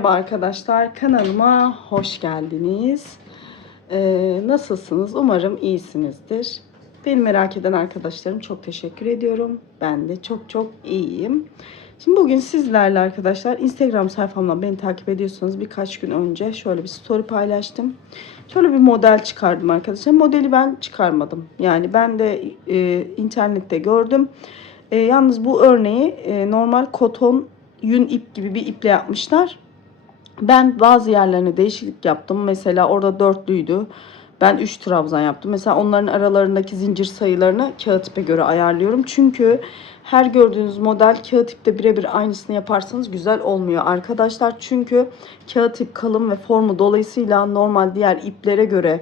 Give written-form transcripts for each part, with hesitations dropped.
Merhaba arkadaşlar, kanalıma hoş geldiniz. Nasılsınız? Umarım iyisinizdir. Beni merak eden arkadaşlarım çok teşekkür ediyorum. Ben de çok iyiyim. Şimdi bugün sizlerle arkadaşlar Instagram sayfamdan beni takip ediyorsanız birkaç gün önce şöyle bir story paylaştım. Şöyle bir model çıkardım arkadaşlar. Modeli ben çıkarmadım. Yani ben de internette gördüm. Yalnız bu örneği normal koton yün ip gibi bir iple yapmışlar. Ben bazı yerlerine değişiklik yaptım. Mesela orada dörtlüydü. Ben 3 trabzan yaptım. Mesela onların aralarındaki zincir sayılarını kağıt ipe göre ayarlıyorum. Çünkü her gördüğünüz model kağıt ipte birebir aynısını yaparsanız güzel olmuyor arkadaşlar. Çünkü kağıt ip kalın ve formu dolayısıyla normal diğer iplere göre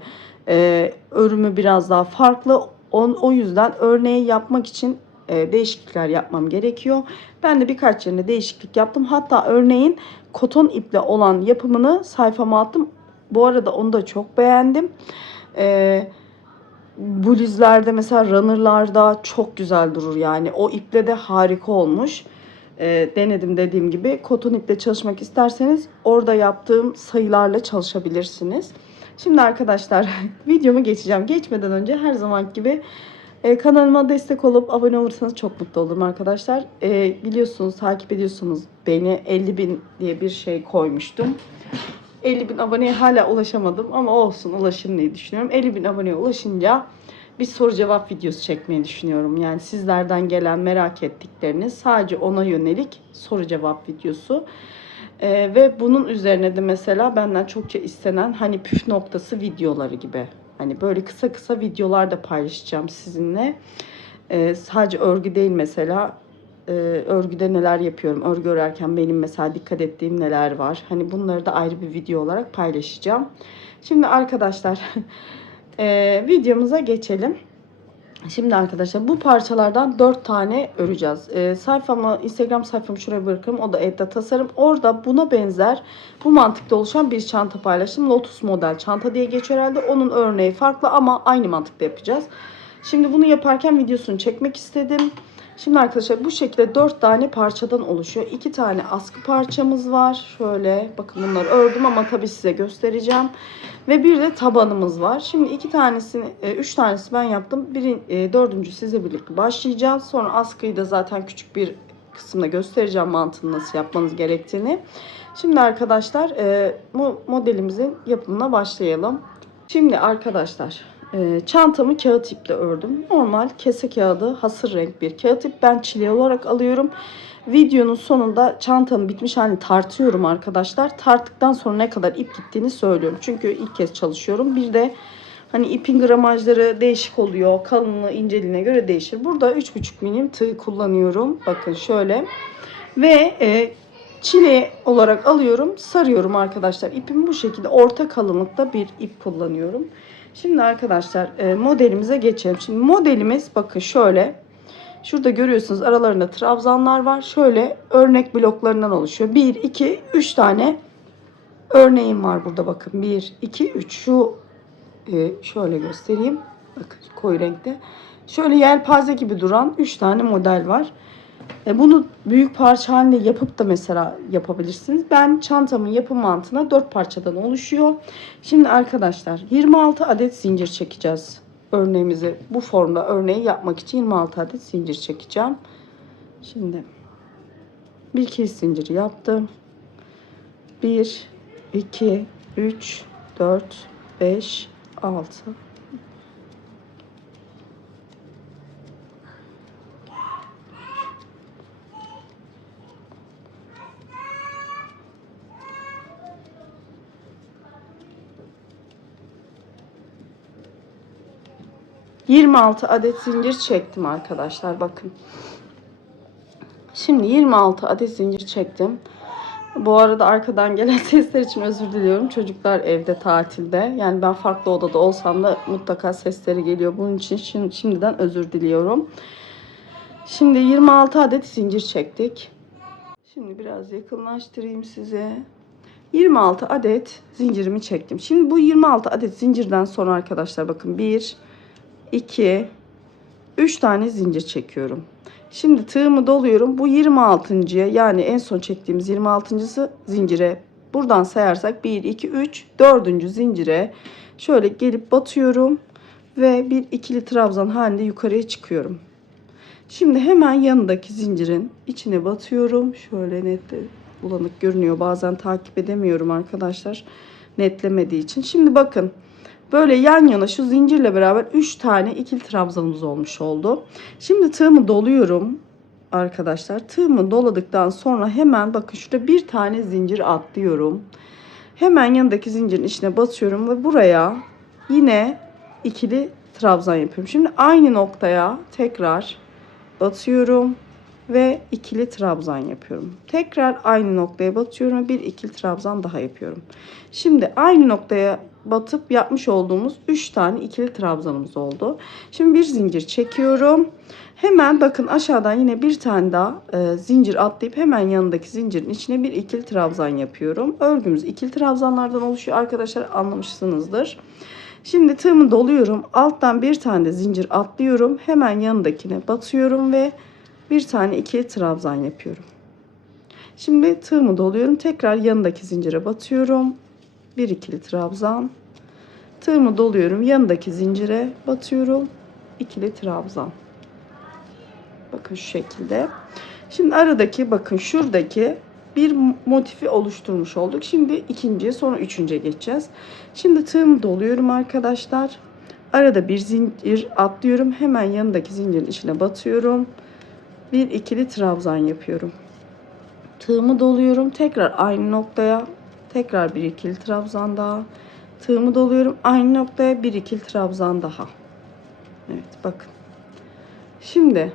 örümü biraz daha farklı. O yüzden örneği yapmak için değişiklikler yapmam gerekiyor. Ben de birkaç yerine değişiklik yaptım. Hatta örneğin koton iple olan yapımını sayfama attım. Bu arada onu da çok beğendim. Bluzlerde mesela runner'larda çok güzel durur yani. O iple de harika olmuş. Denedim dediğim gibi. Koton iple çalışmak isterseniz orada yaptığım sayılarla çalışabilirsiniz. Şimdi arkadaşlar videomu geçeceğim. Geçmeden önce her zaman gibi kanalıma destek olup abone olursanız çok mutlu olurum arkadaşlar. Biliyorsunuz, takip ediyorsunuz beni, 50.000 diye bir şey koymuştum. 50.000 aboneye hala ulaşamadım ama olsun, ulaşırım diye düşünüyorum. 50.000 aboneye ulaşınca bir soru cevap videosu çekmeyi düşünüyorum. Yani sizlerden gelen merak ettikleriniz, sadece ona yönelik soru cevap videosu. Ve bunun üzerine de mesela benden çokça istenen hani püf noktası videoları gibi. Hani böyle kısa videolar da paylaşacağım sizinle. Sadece örgü değil mesela. Örgüde neler yapıyorum, örgü örerken benim mesela dikkat ettiğim neler var. Hani bunları da ayrı bir video olarak paylaşacağım. Şimdi arkadaşlar videomuza geçelim. Şimdi arkadaşlar bu parçalardan 4 tane öreceğiz. Instagram sayfamı şuraya bırakırım. O da Edda Tasarım. Orada buna benzer, bu mantıkta oluşan bir çanta paylaştım. Lotus model çanta diye geçiyor herhalde. Onun örneği farklı ama aynı mantıkta yapacağız. Şimdi bunu yaparken videosunu çekmek istedim. Şimdi arkadaşlar bu şekilde 4 tane parçadan oluşuyor. 2 tane askı parçamız var. Şöyle bakın, bunları ördüm ama tabii size göstereceğim. Ve bir de tabanımız var. Şimdi 3 tanesi ben yaptım. Dördüncü sizle birlikte başlayacağız. Sonra askıyı da zaten küçük bir kısımda göstereceğim mantığını nasıl yapmanız gerektiğini. Şimdi arkadaşlar modelimizin yapımına başlayalım. Şimdi arkadaşlar çantamı kağıt iple ördüm. Normal kese kağıdı, hasır renk bir kağıt ip. Ben çile olarak alıyorum. Videonun sonunda çantanın bitmiş halini tartıyorum arkadaşlar. Tarttıktan sonra ne kadar ip gittiğini söylüyorum. Çünkü ilk kez çalışıyorum. Bir de hani ipin gramajları değişik oluyor. Kalınlığı, inceliğine göre değişir. Burada 3,5 milim tığ kullanıyorum. Bakın şöyle. Ve çile olarak alıyorum. Sarıyorum arkadaşlar. İpimi bu şekilde orta kalınlıkta bir ip kullanıyorum. Şimdi arkadaşlar modelimize geçelim. Şimdi modelimiz bakın şöyle. Şurada görüyorsunuz aralarında trabzanlar var. Şöyle örnek bloklarından oluşuyor. 1, 2, 3 tane örneğim var burada bakın. 1, 2, 3. Şu şöyle göstereyim. Bakın koyu renkte. Şöyle yelpaze gibi duran 3 tane model var. Bunu büyük parça halinde yapıp da mesela yapabilirsiniz. Ben çantamın yapım mantığına 4 parçadan oluşuyor. Şimdi arkadaşlar 26 adet zincir çekeceğiz. Örneğimizi bu formda örneği yapmak için 26 adet zincir çekeceğim. Şimdi bir kez zinciri yaptım. 1, 2, 3, 4, 5, 6, 26 adet zincir çektim arkadaşlar bakın. Şimdi 26 adet zincir çektim. Bu arada arkadan gelen sesler için özür diliyorum. Çocuklar evde tatilde. Yani ben farklı odada olsam da mutlaka sesleri geliyor. Bunun için şimdiden özür diliyorum. Şimdi 26 adet zincir çektik. Şimdi biraz yakınlaştırayım size. 26 adet zincirimi çektim. Şimdi bu 26 adet zincirden sonra arkadaşlar bakın 1, 2, 3 tane zincir çekiyorum. Şimdi tığımı doluyorum. Bu 26.'ya yani en son çektiğimiz 26.'sı zincire Buradan sayarsak 1, 2, 3, 4. zincire şöyle gelip batıyorum ve bir ikili trabzan halinde yukarıya çıkıyorum. Şimdi hemen yanındaki zincirin içine batıyorum. Şöyle netle bulanık görünüyor. Bazen takip edemiyorum arkadaşlar, netlemediği için. Şimdi bakın. Böyle yan yana şu zincirle beraber 3 tane ikili trabzanımız olmuş oldu. Şimdi tığımı doluyorum arkadaşlar. Tığımı doladıktan sonra hemen bakın şurada bir tane zincir atlıyorum. Hemen yanındaki zincirin içine batıyorum ve buraya yine ikili trabzan yapıyorum. Şimdi aynı noktaya tekrar batıyorum ve ikili trabzan yapıyorum. Tekrar aynı noktaya batıyorum ve bir ikili trabzan daha yapıyorum. Şimdi aynı noktaya batıp yapmış olduğumuz 3 tane ikili trabzanımız oldu. Şimdi bir zincir çekiyorum. Hemen bakın aşağıdan yine bir tane daha zincir atlayıp hemen yanındaki zincirin içine bir ikili trabzan yapıyorum. Örgümüz ikili trabzanlardan oluşuyor arkadaşlar, anlamışsınızdır. Şimdi tığımı doluyorum. Alttan bir tane de zincir atlıyorum. Hemen yanındakine batıyorum ve bir tane ikili trabzan yapıyorum. Şimdi tığımı doluyorum. Tekrar yanındaki zincire batıyorum. Bir ikili trabzan. Tığımı doluyorum. Yanındaki zincire batıyorum. İkili trabzan. Bakın şu şekilde. Şimdi aradaki bakın şuradaki bir motifi oluşturmuş olduk. Şimdi ikinciye, sonra üçüncüye geçeceğiz. Şimdi tığımı doluyorum arkadaşlar. Arada bir zincir atlıyorum. Hemen yanındaki zincirin içine batıyorum. Bir ikili trabzan yapıyorum. Tığımı doluyorum. Tekrar aynı noktaya. Tekrar bir ikili trabzan daha. Tığımı doluyorum. Aynı noktaya bir ikili trabzan daha. Evet bakın. Şimdi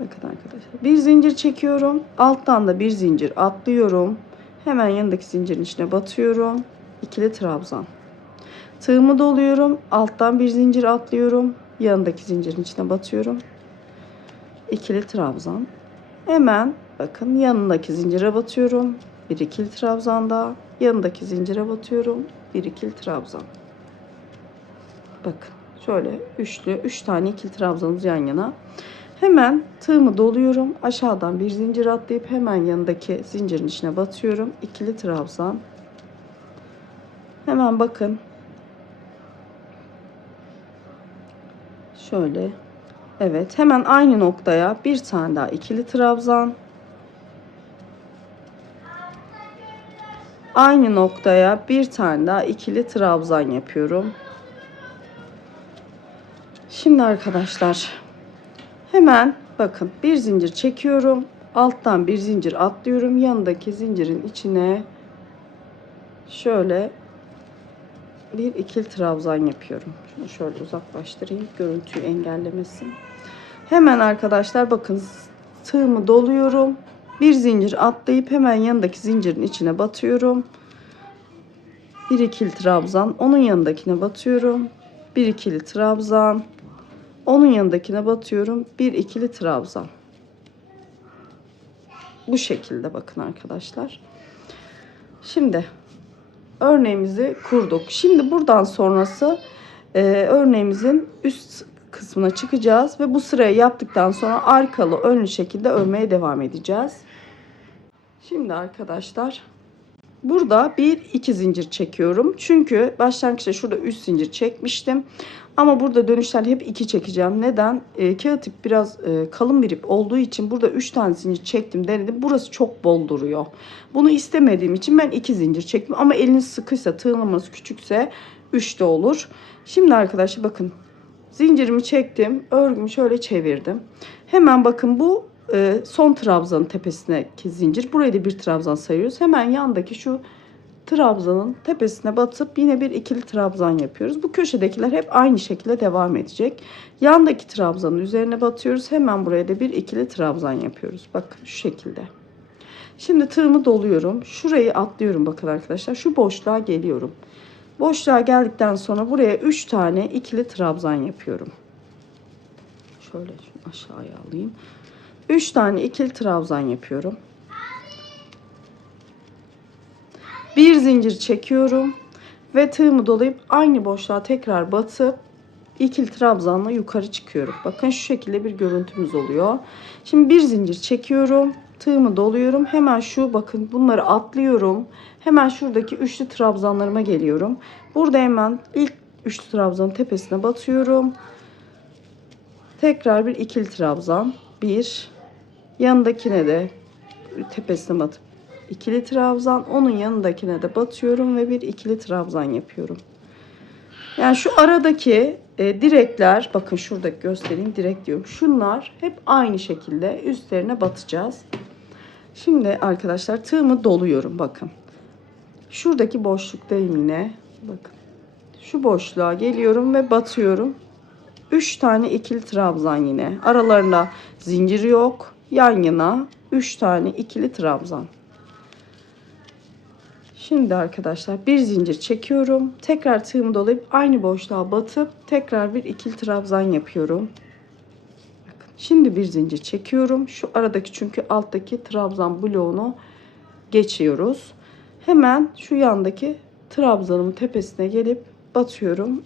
bakın arkadaşlar. Bir zincir çekiyorum. Alttan da bir zincir atlıyorum. Hemen yanındaki zincirin içine batıyorum. İkili trabzan. Tığımı doluyorum. Alttan bir zincir atlıyorum. Yanındaki zincirin içine batıyorum. İkili trabzan. Hemen bakın yanındaki zincire batıyorum. Bir ikili trabzan daha. Yanındaki zincire batıyorum. Bir ikili trabzan. Bakın şöyle üçlü 3 tane ikili trabzanımız yan yana. Hemen tığımı doluyorum. Aşağıdan bir zincir atlayıp hemen yanındaki zincirin içine batıyorum. İkili trabzan. Hemen bakın. Şöyle. Evet, hemen aynı noktaya bir tane daha ikili trabzan. Aynı noktaya bir tane daha ikili trabzan yapıyorum. Şimdi arkadaşlar hemen bakın bir zincir çekiyorum. Alttan bir zincir atlıyorum. Yanındaki zincirin içine şöyle bir ikili trabzan yapıyorum. Şunu şöyle uzaklaştırayım, görüntüyü engellemesin. Hemen arkadaşlar bakın tığımı doluyorum. Bir zincir atlayıp hemen yanındaki zincirin içine batıyorum. Bir ikili trabzan. Onun yanındakine batıyorum. Bir ikili trabzan. Onun yanındakine batıyorum. Bir ikili trabzan. Bu şekilde bakın arkadaşlar. Şimdi örneğimizi kurduk. Şimdi buradan sonrası örneğimizin üst kısmına çıkacağız ve bu sırayı yaptıktan sonra arkalı önlü şekilde örmeye devam edeceğiz. Şimdi arkadaşlar burada bir iki zincir çekiyorum. Çünkü başlangıçta şurada 3 zincir çekmiştim. Ama burada dönüşlerde hep 2 çekeceğim. Neden? Kağıt ip biraz kalın bir ip olduğu için burada 3 tane zincir çektim, denedim. Burası çok bol duruyor. Bunu istemediğim için ben 2 zincir çektim. Ama eliniz sıkıysa, tığlamanız küçükse 3 de olur. Şimdi arkadaşlar bakın. Zincirimi çektim. Örgümü şöyle çevirdim. Hemen bakın bu son trabzanın tepesindeki zincir. Burayı da bir trabzan sayıyoruz. Hemen yandaki şu trabzanın tepesine batıp yine bir ikili trabzan yapıyoruz. Bu köşedekiler hep aynı şekilde devam edecek. Yandaki trabzanın üzerine batıyoruz. Hemen buraya da bir ikili trabzan yapıyoruz. Bakın şu şekilde. Şimdi tığımı doluyorum. Şurayı atlıyorum bakın arkadaşlar. Şu boşluğa geliyorum. Boşluğa geldikten sonra buraya 3 tane ikili trabzan yapıyorum. Şöyle aşağıya alayım. 3 tane ikili trabzan yapıyorum. Bir zincir çekiyorum ve tığımı dolayıp aynı boşluğa tekrar batıp ikili trabzanla yukarı çıkıyorum. Bakın şu şekilde bir görüntümüz oluyor. Şimdi bir zincir çekiyorum. Tığımı doluyorum. Hemen şu bakın bunları atlıyorum. Hemen şuradaki üçlü trabzanlarıma geliyorum. Burada hemen ilk üçlü trabzanın tepesine batıyorum. Tekrar bir ikili trabzan. Bir. Yanındakine de tepesine batıp ikili trabzan. Onun yanındakine de batıyorum ve bir ikili trabzan yapıyorum. Yani şu aradaki direkler, bakın şuradaki göstereyim, direk diyorum. Şunlar hep aynı şekilde üstlerine batacağız. Şimdi arkadaşlar tığımı doluyorum bakın. Şuradaki boşluktayım yine. Bakın. Şu boşluğa geliyorum ve batıyorum. 3 tane ikili trabzan yine. Aralarında zincir yok. Yan yana 3 tane ikili trabzan. Şimdi arkadaşlar bir zincir çekiyorum. Tekrar tığımı dolayıp aynı boşluğa batıp tekrar bir ikili trabzan yapıyorum. Bakın, şimdi bir zincir çekiyorum. Şu aradaki çünkü alttaki trabzan bloğunu geçiyoruz. Hemen şu yandaki trabzanımın tepesine gelip batıyorum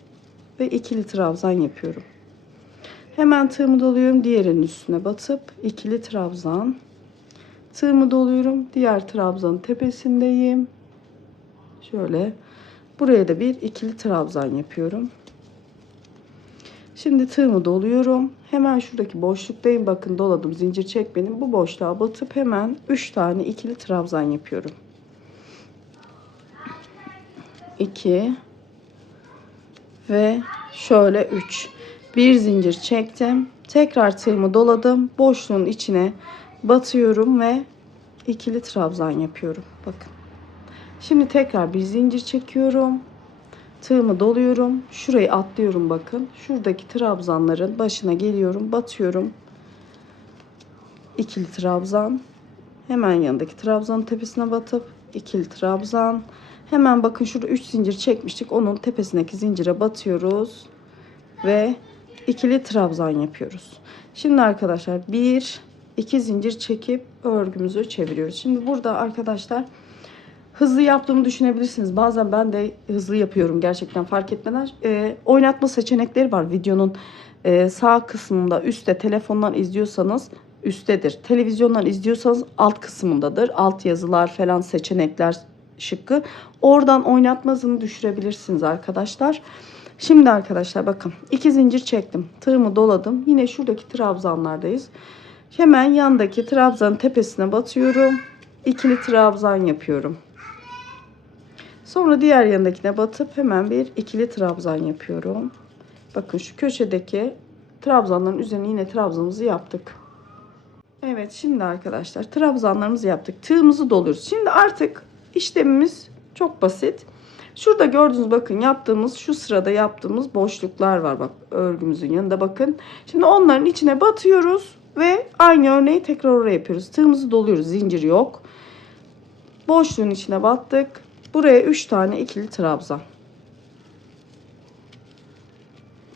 ve ikili trabzan yapıyorum. Hemen tığımı doluyorum, diğerinin üstüne batıp ikili trabzan. Tığımı doluyorum, diğer trabzanın tepesindeyim. Şöyle buraya da bir ikili trabzan yapıyorum. Şimdi tığımı doluyorum. Hemen şuradaki boşluktayım. Bakın doladım, zincir çekmedim. Bu boşluğa batıp hemen 3 tane ikili trabzan yapıyorum. 2 ve şöyle 3. Bir zincir çektim. Tekrar tığımı doladım. Boşluğun içine batıyorum ve ikili trabzan yapıyorum. Bakın. Şimdi tekrar bir zincir çekiyorum. Tığımı doluyorum. Şurayı atlıyorum bakın. Şuradaki trabzanların başına geliyorum. Batıyorum. İkili trabzan. Hemen yanındaki trabzanın tepesine batıp ikili trabzan. Hemen bakın şurada 3 zincir çekmiştik. Onun tepesindeki zincire batıyoruz. Ve ikili trabzan yapıyoruz. Şimdi arkadaşlar 1-2 zincir çekip örgümüzü çeviriyoruz. Şimdi burada arkadaşlar hızlı yaptığımı düşünebilirsiniz. Bazen ben de hızlı yapıyorum gerçekten fark etmeden. Oynatma seçenekleri var videonun sağ kısmında, üstte. Telefondan izliyorsanız üsttedir. Televizyondan izliyorsanız alt kısmındadır. Alt yazılar falan, seçenekler şıkkı. Oradan oynatma hızını düşürebilirsiniz arkadaşlar. Şimdi arkadaşlar bakın 2 zincir çektim. Tığımı doladım. Yine şuradaki trabzanlardayız. Hemen yandaki trabzanın tepesine batıyorum. İkili trabzan yapıyorum. Sonra diğer yanındakine batıp hemen bir ikili trabzan yapıyorum. Bakın şu köşedeki trabzanların üzerine yine trabzanımızı yaptık. Evet, şimdi arkadaşlar trabzanlarımızı yaptık. Tığımızı doluyoruz. Şimdi artık işlemimiz çok basit. Şurada gördüğünüz bakın yaptığımız, şu sırada yaptığımız boşluklar var bak örgümüzün yanında bakın. Şimdi onların içine batıyoruz ve aynı örneği tekrar oraya yapıyoruz. Tığımızı doluyoruz. Zincir yok. Boşluğun içine battık. Buraya 3 tane ikili trabzan.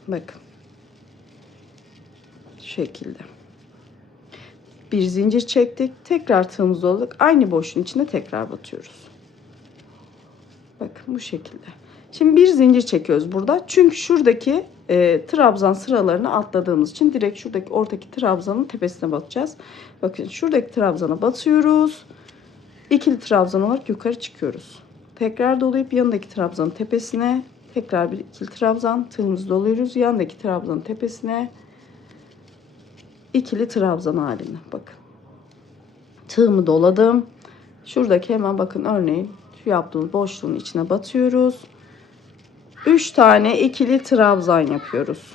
Bakın. Şu şekilde. Bir zincir çektik. Tekrar tığımızı doladık. Aynı boşluğun içine tekrar batıyoruz. Bakın bu şekilde. Şimdi bir zincir çekiyoruz burada. Çünkü şuradaki trabzan sıralarını atladığımız için direkt şuradaki ortadaki trabzanın tepesine batacağız. Bakın şuradaki trabzana batıyoruz. İkili trabzan olarak yukarı çıkıyoruz. Tekrar dolayıp yanındaki trabzanın tepesine tekrar bir ikili trabzan, tığımızı doluyoruz. Yanındaki trabzanın tepesine ikili trabzan halinde. Bakın. Tığımı doladım. Şuradaki hemen bakın örneğin şu yaptığımız boşluğun içine batıyoruz. 3 tane ikili trabzan yapıyoruz.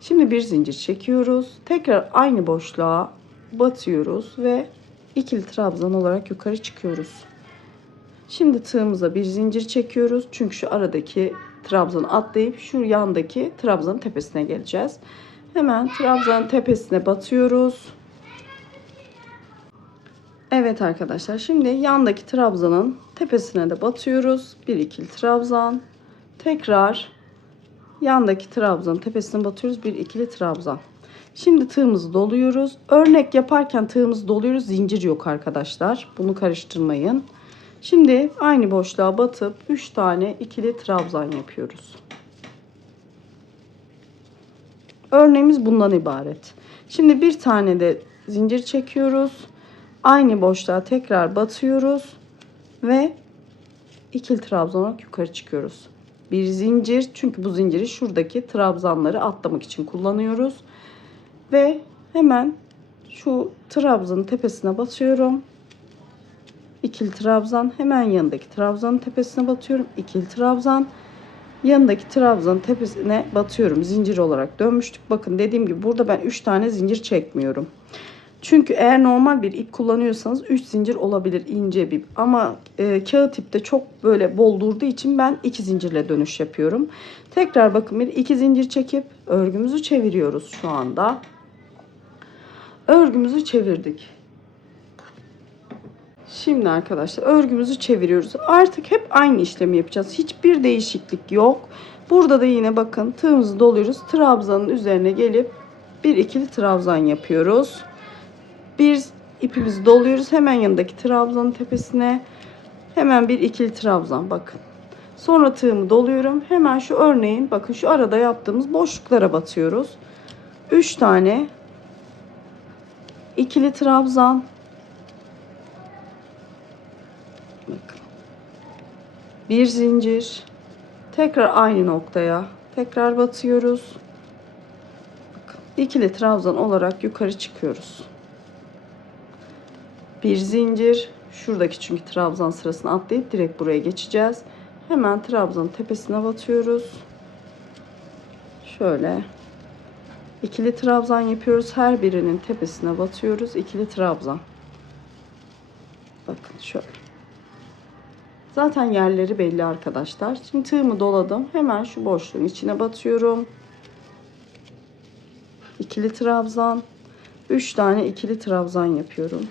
Şimdi bir zincir çekiyoruz. Tekrar aynı boşluğa batıyoruz ve ikili trabzan olarak yukarı çıkıyoruz. Şimdi tığımıza bir zincir çekiyoruz. Çünkü şu aradaki trabzanı atlayıp şu yandaki trabzanın tepesine geleceğiz. Hemen trabzanın tepesine batıyoruz. Evet arkadaşlar, şimdi yandaki trabzanın tepesine de batıyoruz. Bir ikili trabzan. Tekrar yandaki trabzanın tepesine batıyoruz. Bir ikili trabzan. Şimdi tığımızı doluyoruz. Örnek yaparken tığımızı doluyoruz. Zincir yok arkadaşlar. Bunu karıştırmayın. Şimdi aynı boşluğa batıp 3 tane ikili trabzan yapıyoruz. Örneğimiz bundan ibaret. Şimdi bir tane de zincir çekiyoruz. Aynı boşluğa tekrar batıyoruz ve ikili trabzan olarak yukarı çıkıyoruz. Bir zincir, çünkü bu zinciri şuradaki trabzanları atlamak için kullanıyoruz. Ve hemen şu trabzanın tepesine batıyorum. İkili trabzan, hemen yanındaki trabzanın tepesine batıyorum. İkili trabzan, yanındaki trabzanın tepesine batıyorum. Zincir olarak dönmüştük. Bakın dediğim gibi burada ben 3 tane zincir çekmiyorum. Çünkü eğer normal bir ip kullanıyorsanız 3 zincir olabilir, ince bir ip. Ama kağıt ipte çok böyle bol durduğu için ben 2 zincirle dönüş yapıyorum. Tekrar bakın, bir 2 zincir çekip örgümüzü çeviriyoruz şu anda. Örgümüzü çevirdik. Şimdi arkadaşlar örgümüzü çeviriyoruz. Artık hep aynı işlemi yapacağız. Hiçbir değişiklik yok. Burada da yine bakın tığımızı doluyoruz. Trabzanın üzerine gelip bir ikili trabzan yapıyoruz. Bir ipimizi doluyoruz. Hemen yanındaki trabzanın tepesine hemen bir ikili trabzan, bakın. Sonra tığımı doluyorum. Hemen şu örneğin bakın şu arada yaptığımız boşluklara batıyoruz. 3 tane ikili trabzan. Bakın. Bir zincir. Tekrar aynı noktaya tekrar batıyoruz. Bakın. İkili trabzan olarak yukarı çıkıyoruz. Bir zincir. Şuradaki çünkü trabzan sırasını atlayıp direkt buraya geçeceğiz. Hemen trabzanın tepesine batıyoruz. Şöyle ikili trabzan yapıyoruz. Her birinin tepesine batıyoruz. İkili trabzan. Bakın şöyle. Zaten yerleri belli arkadaşlar. Şimdi tığımı doladım. Hemen şu boşluğun içine batıyorum. İkili trabzan. 3 tane ikili trabzan yapıyorum.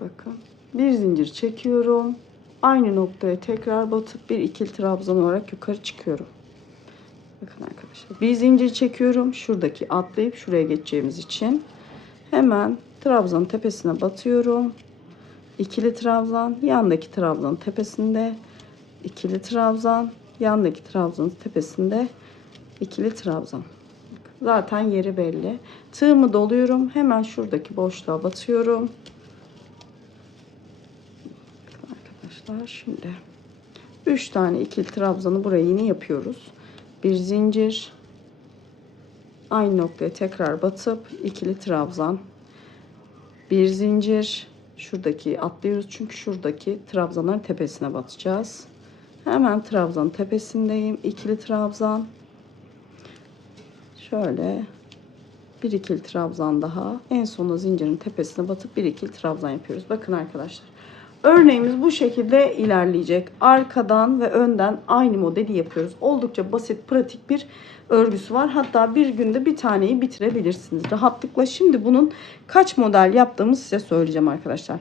Bakın. Bir zincir çekiyorum. Aynı noktaya tekrar batıp bir ikili trabzan olarak yukarı çıkıyorum. Bakın arkadaşlar. Bir zincir çekiyorum. Şuradaki atlayıp şuraya geçeceğimiz için. Hemen trabzanın tepesine batıyorum. İkili trabzan, yandaki trabzanın tepesinde ikili trabzan, yandaki trabzanın tepesinde ikili trabzan. Zaten yeri belli. Tığımı doluyorum. Hemen şuradaki boşluğa batıyorum. Arkadaşlar şimdi 3 tane ikili trabzanı buraya yine yapıyoruz. Bir zincir, aynı noktaya tekrar batıp ikili trabzan, bir zincir, şuradaki atlıyoruz çünkü şuradaki trabzanların tepesine batacağız. Hemen trabzanın tepesindeyim. İkili trabzan. Şöyle bir ikili trabzan daha. En sonunda zincirin tepesine batıp bir ikili trabzan yapıyoruz. Bakın arkadaşlar. Örneğimiz bu şekilde ilerleyecek. Arkadan ve önden aynı modeli yapıyoruz. Oldukça basit, pratik bir örgüsü var. Hatta bir günde bir taneyi bitirebilirsiniz rahatlıkla. Şimdi bunun kaç model yaptığımızı size söyleyeceğim arkadaşlar.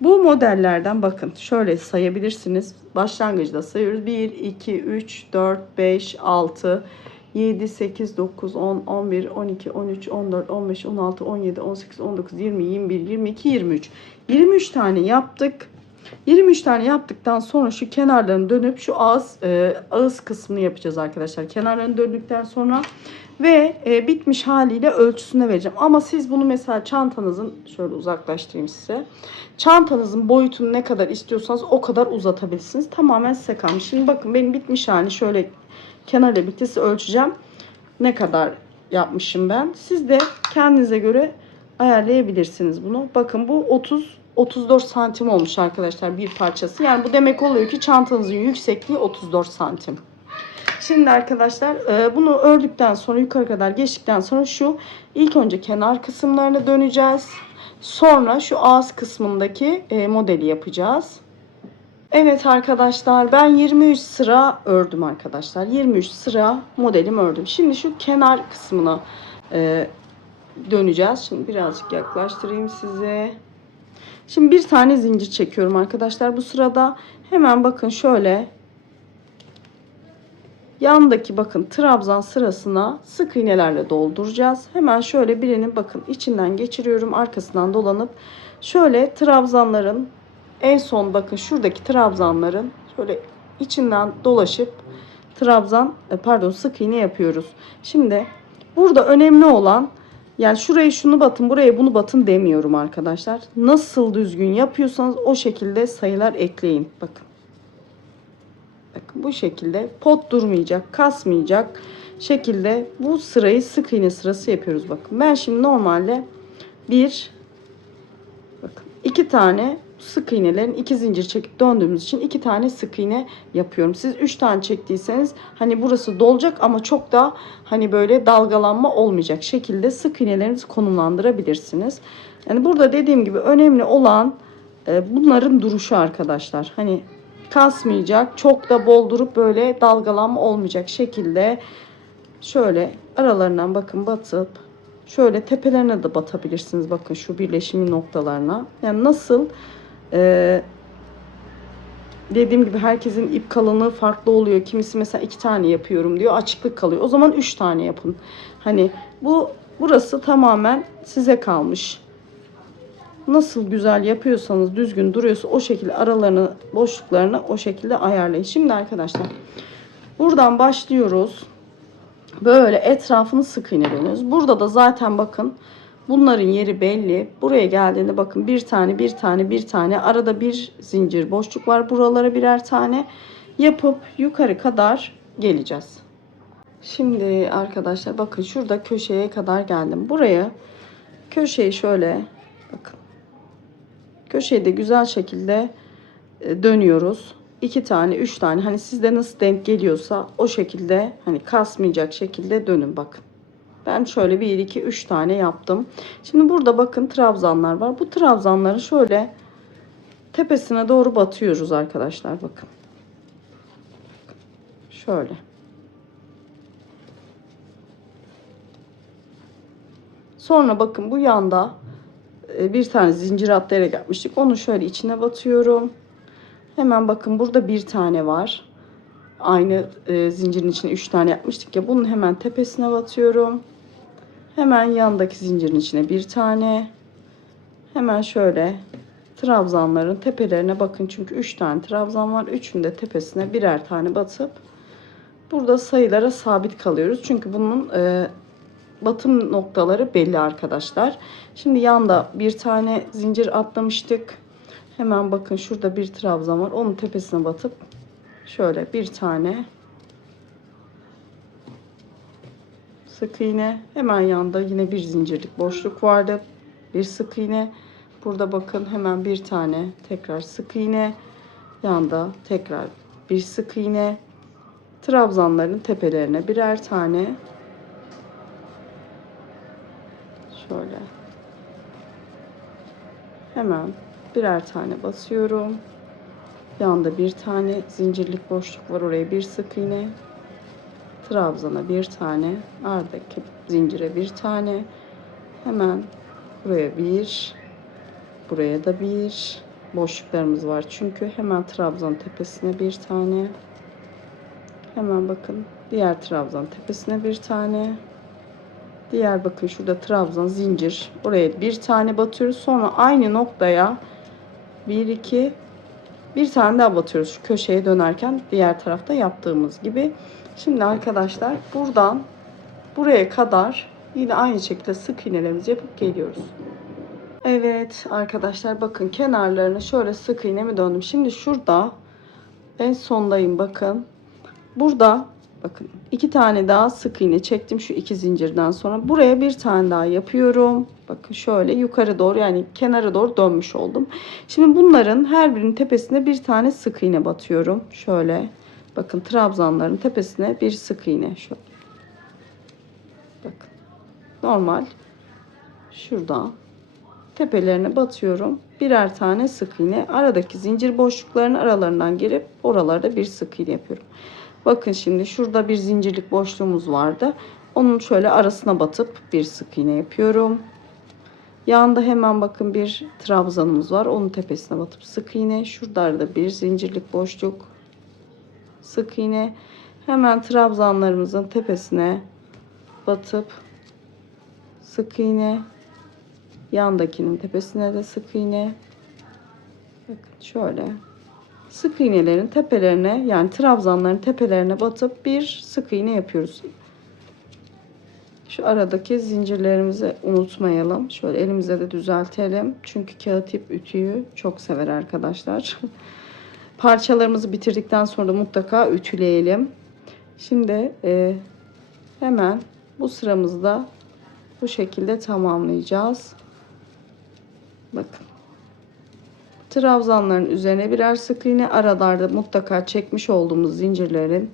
Bu modellerden bakın şöyle sayabilirsiniz. Başlangıçta sayıyoruz. 1, 2, 3, 4, 5, 6, 7, 8, 9, 10, 11, 12, 13, 14, 15, 16, 17, 18, 19, 20, 21, 22, 23. 23 tane yaptık. 23 tane yaptıktan sonra şu kenarlarını dönüp şu ağız kısmını yapacağız arkadaşlar. Kenarlarını döndükten sonra ve bitmiş haliyle ölçüsüne vereceğim. Ama siz bunu mesela çantanızın, şöyle uzaklaştırayım size. Çantanızın boyutunu ne kadar istiyorsanız o kadar uzatabilirsiniz. Tamamen size kalmış. Şimdi bakın benim bitmiş halini şöyle kenarla birlikte size ölçeceğim. Ne kadar yapmışım ben. Siz de kendinize göre ayarlayabilirsiniz bunu. Bakın bu 34 santim olmuş arkadaşlar bir parçası. Yani bu demek oluyor ki çantanızın yüksekliği 34 santim. Şimdi arkadaşlar bunu ördükten sonra yukarı kadar geçtikten sonra şu ilk önce kenar kısımlarına döneceğiz. Sonra şu ağız kısmındaki modeli yapacağız. Evet arkadaşlar ben 23 sıra ördüm arkadaşlar. 23 sıra modelim ördüm. Şimdi şu kenar kısmına döneceğiz. Şimdi birazcık yaklaştırayım size. Şimdi bir tane zincir çekiyorum arkadaşlar. Bu sırada hemen bakın şöyle yandaki bakın trabzan sırasına sık iğnelerle dolduracağız. Hemen şöyle birinin bakın içinden geçiriyorum. Arkasından dolanıp şöyle trabzanların en son bakın şuradaki trabzanların şöyle içinden dolaşıp sık iğne yapıyoruz. Şimdi burada önemli olan, yani şurayı şunu batın, buraya bunu batın demiyorum arkadaşlar. Nasıl düzgün yapıyorsanız o şekilde sayılar ekleyin. Bakın. Bakın bu şekilde pot durmayacak, kasmayacak şekilde bu sırayı sık iğne sırası yapıyoruz. Bakın ben şimdi normalde bakın 2 tane sık iğnelerin 2 zincir çekip döndüğümüz için 2 tane sık iğne yapıyorum. Siz 3 tane çektiyseniz hani burası dolacak ama çok da hani böyle dalgalanma olmayacak şekilde sık iğnelerinizi konumlandırabilirsiniz. Yani burada dediğim gibi önemli olan bunların duruşu arkadaşlar. Hani kasmayacak, çok da boldurup böyle dalgalanma olmayacak şekilde şöyle aralarından bakın batıp şöyle tepelerine de batabilirsiniz. Bakın şu birleşimi noktalarına. Yani nasıl dediğim gibi herkesin ip kalınlığı farklı oluyor. Kimisi mesela 2 tane yapıyorum diyor. Açıklık kalıyor. O zaman 3 tane yapın. Hani burası tamamen size kalmış. Nasıl güzel yapıyorsanız, düzgün duruyorsa o şekilde aralarını, boşluklarını o şekilde ayarlayın. Şimdi arkadaşlar buradan başlıyoruz. Böyle etrafını sık iğne dönüyoruz. Burada da zaten bakın bunların yeri belli. Buraya geldiğinde bakın bir tane arada bir zincir boşluk var. Buralara birer tane yapıp yukarı kadar geleceğiz. Şimdi arkadaşlar bakın şurada köşeye kadar geldim. Buraya köşeyi şöyle bakın. Köşeyi de güzel şekilde dönüyoruz. 2 tane 3 tane hani sizde nasıl denk geliyorsa o şekilde hani kasmayacak şekilde dönün bakın. Ben şöyle 1 2 3 tane yaptım. Şimdi burada bakın trabzanlar var. Bu trabzanları şöyle tepesine doğru batıyoruz arkadaşlar bakın. Şöyle. Sonra bakın bu yanda bir tane zincir atlayarak yapmıştık. Onu şöyle içine batıyorum. Hemen bakın burada bir tane var. Aynı zincirin içine 3 tane yapmıştık ya. Bunun hemen tepesine batıyorum. Hemen yandaki zincirin içine bir tane. Hemen şöyle trabzanların tepelerine bakın. Çünkü 3 tane trabzan var. Üçünün de tepesine birer tane batıp burada sayılara sabit kalıyoruz. Çünkü bunun batım noktaları belli arkadaşlar. Şimdi yanda bir tane zincir atlamıştık. Hemen bakın şurada bir trabzan var. Onun tepesine batıp şöyle bir tane sık iğne. Hemen yanda yine bir zincirlik boşluk vardı. Bir sık iğne. Burada bakın hemen bir tane tekrar sık iğne. Yanda tekrar bir sık iğne. Trabzanların tepelerine birer tane. Şöyle. Hemen birer tane basıyorum. Yanda bir tane zincirlik boşluk var. Oraya bir sık iğne. Trabzana bir tane. Aradaki zincire bir tane. Hemen buraya bir. Buraya da bir. Boşluklarımız var. Çünkü hemen trabzan tepesine bir tane. Hemen bakın diğer trabzan tepesine bir tane. Diğer bakın şurada trabzan zincir. Oraya bir tane batıyoruz. Sonra aynı noktaya bir iki bir tane daha batıyoruz. Şu köşeye dönerken diğer tarafta yaptığımız gibi. Şimdi arkadaşlar buradan buraya kadar yine aynı şekilde sık iğnelerimizi yapıp geliyoruz. Evet arkadaşlar bakın kenarlarını şöyle sık iğnemi döndüm. Şimdi şurada en sondayım bakın. Burada bakın 2 tane daha sık iğne çektim şu 2 zincirden sonra. Buraya bir tane daha yapıyorum. Bakın şöyle yukarı doğru yani kenara doğru dönmüş oldum. Şimdi bunların her birinin tepesine bir tane sık iğne batıyorum. Şöyle bakın trabzanların tepesine bir sık iğne. Şöyle. Bakın normal şuradan tepelerine batıyorum. Birer tane sık iğne. Aradaki zincir boşluklarının aralarından girip oralarda bir sık iğne yapıyorum. Bakın şimdi şurada bir zincirlik boşluğumuz vardı. Onun şöyle arasına batıp bir sık iğne yapıyorum. Yanında hemen bakın bir trabzanımız var. Onun tepesine batıp sık iğne. Şurada arada bir zincirlik boşluk. Sık iğne. Hemen trabzanlarımızın tepesine batıp sık iğne. Yandakinin tepesine de sık iğne. Bakın şöyle. sık iğnelerin tepelerine, yani trabzanların tepelerine batıp bir sık iğne yapıyoruz. Şu aradaki zincirlerimizi unutmayalım. Şöyle elimizle de düzeltelim. Çünkü kağıt ip ütüyü çok sever arkadaşlar. Parçalarımızı bitirdikten sonra mutlaka ütüleyelim. Şimdi hemen bu sıramızda bu şekilde tamamlayacağız. Bakın. Trabzanların üzerine birer sık iğne, aralarda mutlaka çekmiş olduğumuz zincirlerin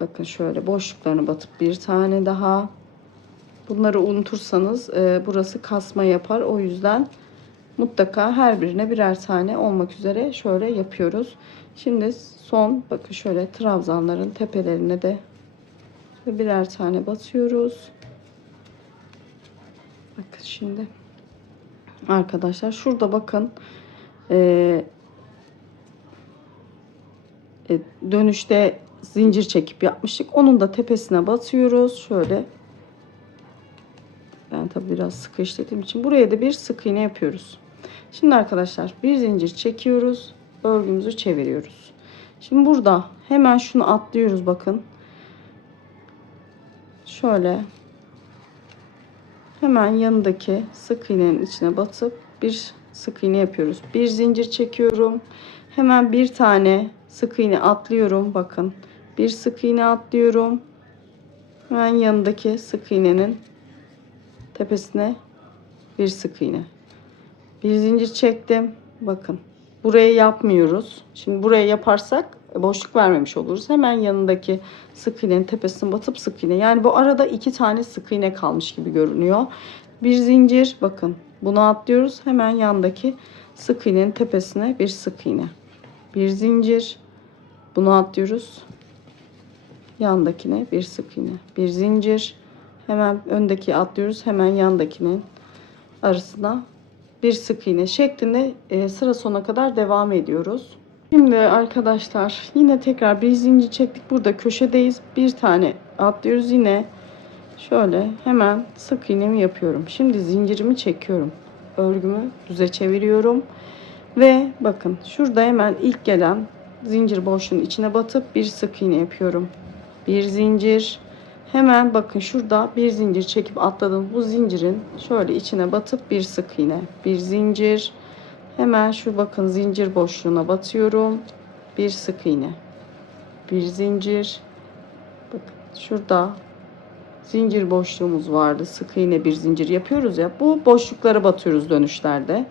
bakın şöyle boşluklarını batıp bir tane daha. Bunları unutursanız burası kasma yapar. O yüzden mutlaka her birine birer tane olmak üzere şöyle yapıyoruz. Şimdi son bakın şöyle trabzanların tepelerine de birer tane batıyoruz. Bakın şimdi arkadaşlar şurada bakın dönüşte zincir çekip yapmıştık. Onun da tepesine batıyoruz. Şöyle ben tabi biraz sıkı işlediğim için buraya da bir sık iğne yapıyoruz. Şimdi arkadaşlar bir zincir çekiyoruz. Örgümüzü çeviriyoruz. Şimdi burada hemen şunu atlıyoruz bakın. Şöyle hemen yanındaki sık iğnenin içine batıp bir sık iğne yapıyoruz. Bir zincir çekiyorum. Hemen bir tane sık iğne atlıyorum. Bakın. Bir sık iğne atlıyorum. Hemen yanındaki sık iğnenin tepesine bir sık iğne. Bir zincir çektim. Bakın. Buraya yapmıyoruz. Şimdi buraya yaparsak boşluk vermemiş oluruz. Hemen yanındaki sık iğnenin tepesine batıp sık iğne. Yani bu arada iki tane sık iğne kalmış gibi görünüyor. Bir zincir. Bakın. Bunu atlıyoruz. Hemen yandaki sık iğnenin tepesine bir sık iğne. Bir zincir. Bunu atlıyoruz. Yandakine bir sık iğne. Bir zincir. Hemen öndeki atlıyoruz. Hemen yandakinin arasına bir sık iğne şeklinde sıra sonuna kadar devam ediyoruz. Şimdi arkadaşlar yine tekrar bir zincir çektik. Burada köşedeyiz. Bir tane atlıyoruz. Yine şöyle hemen sık iğnemi yapıyorum. Şimdi zincirimi çekiyorum. Örgümü düze çeviriyorum. Ve bakın şurada hemen ilk gelen zincir boşluğunun içine batıp bir sık iğne yapıyorum. Bir zincir. Hemen bakın şurada bir zincir çekip atladım. Bu zincirin şöyle içine batıp bir sık iğne. Bir zincir. Hemen şu bakın zincir boşluğuna batıyorum. Bir sık iğne. Bir zincir. Bakın şurada zincir boşluğumuz vardı. Sık iğne bir zincir yapıyoruz ya. Bu boşluklara batıyoruz dönüşlerde.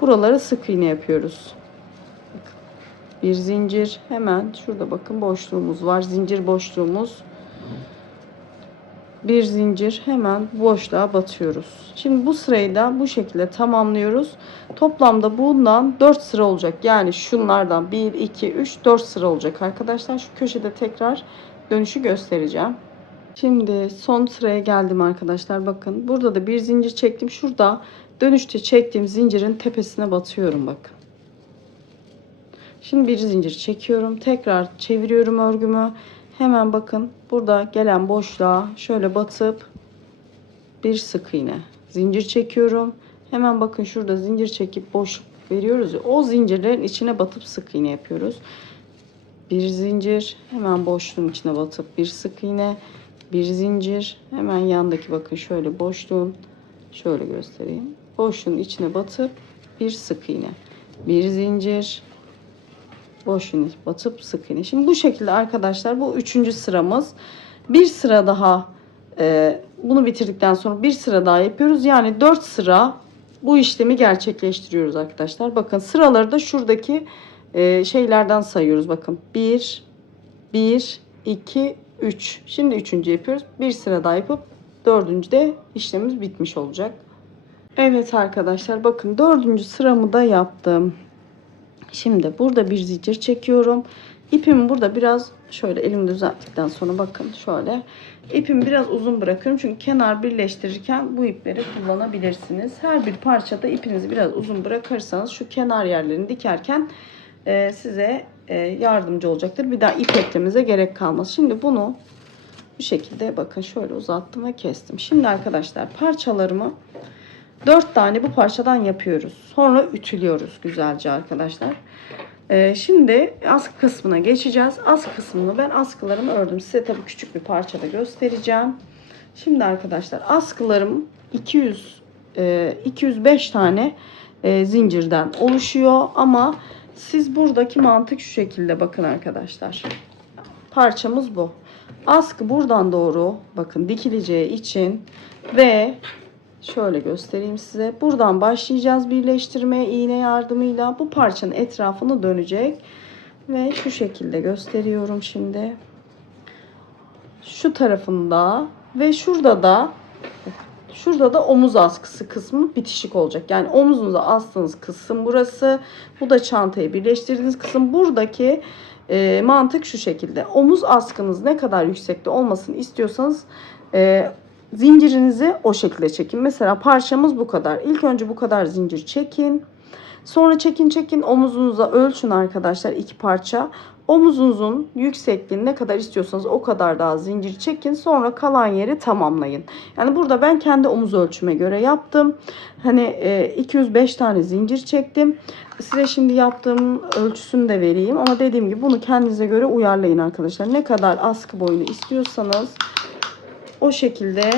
Buraları sık iğne yapıyoruz. Bakın. Bir zincir. Hemen şurada bakın boşluğumuz var. Zincir boşluğumuz. Bir zincir, hemen boşluğa batıyoruz. Şimdi bu sırayı da bu şekilde tamamlıyoruz. Toplamda bundan 4 sıra olacak. Yani şunlardan 1, 2, 3, 4 sıra olacak arkadaşlar. Şu köşede tekrar dönüşü göstereceğim. Şimdi son sıraya geldim arkadaşlar. Bakın burada da bir zincir çektim. Şurada dönüşte çektiğim zincirin tepesine batıyorum bakın. Şimdi bir zincir çekiyorum. Tekrar çeviriyorum örgümü. Hemen bakın burada gelen boşluğa şöyle batıp bir sık iğne. Zincir çekiyorum. Hemen bakın şurada zincir çekip boşluk veriyoruz ya. O zincirlerin içine batıp sık iğne yapıyoruz. Bir zincir. Hemen boşluğun içine batıp bir sık iğne. Bir zincir. Hemen yandaki bakın şöyle boşluğun. Şöyle göstereyim. Boşluğun içine batıp bir sık iğne. Bir zincir. Boşluğuna batıp sık iğne. Şimdi bu şekilde arkadaşlar bu 3. sıramız. Bir sıra daha bunu bitirdikten sonra bir sıra daha yapıyoruz. Yani 4 sıra bu işlemi gerçekleştiriyoruz arkadaşlar. Bakın sıraları da şuradaki şeylerden sayıyoruz. Bakın 1, 1, 2, 3. Şimdi 3. yapıyoruz. Bir sıra daha yapıp 4. de işlemimiz bitmiş olacak. Evet arkadaşlar bakın 4. sıramı da yaptım. Şimdi burada bir zincir çekiyorum. İpimi burada biraz şöyle elimi düzelttikten sonra bakın şöyle ipimi biraz uzun bırakıyorum. Çünkü kenar birleştirirken bu ipleri kullanabilirsiniz. Her bir parçada ipinizi biraz uzun bırakırsanız şu kenar yerlerini dikerken size yardımcı olacaktır. Bir daha ip eklememize gerek kalmaz. Şimdi bunu bu şekilde bakın şöyle uzattım ve kestim. Şimdi arkadaşlar parçalarımı 4 tane bu parçadan yapıyoruz. Sonra ütülüyoruz güzelce arkadaşlar. Şimdi askı kısmına geçeceğiz. Askı kısmını ben askılarımı ördüm. Size tabii küçük bir parçada göstereceğim. Şimdi arkadaşlar askılarım 205 tane zincirden oluşuyor. Ama siz buradaki mantık şu şekilde bakın arkadaşlar. Parçamız bu. Askı buradan doğru bakın dikileceği için ve şöyle göstereyim size. Buradan başlayacağız birleştirmeye iğne yardımıyla. Bu parçanın etrafını dönecek. Ve şu şekilde gösteriyorum şimdi. Şu tarafında ve şurada da omuz askısı kısmı bitişik olacak. Yani omuzunuza astığınız kısım burası. Bu da çantayı birleştirdiğiniz kısım. Buradaki mantık şu şekilde. Omuz askınız ne kadar yüksekte olmasını istiyorsanız zincirinizi o şekilde çekin. Mesela parçamız bu kadar. İlk önce bu kadar zincir çekin. Sonra çekin omuzunuza ölçün arkadaşlar 2 parça. Omuzunuzun yüksekliğini ne kadar istiyorsanız o kadar daha zincir çekin. Sonra kalan yeri tamamlayın. Yani burada ben kendi omuz ölçüme göre yaptım. Hani 205 tane zincir çektim. Size şimdi yaptığım ölçüsünü de vereyim. Ama dediğim gibi bunu kendinize göre uyarlayın arkadaşlar. Ne kadar askı boyunu istiyorsanız o şekilde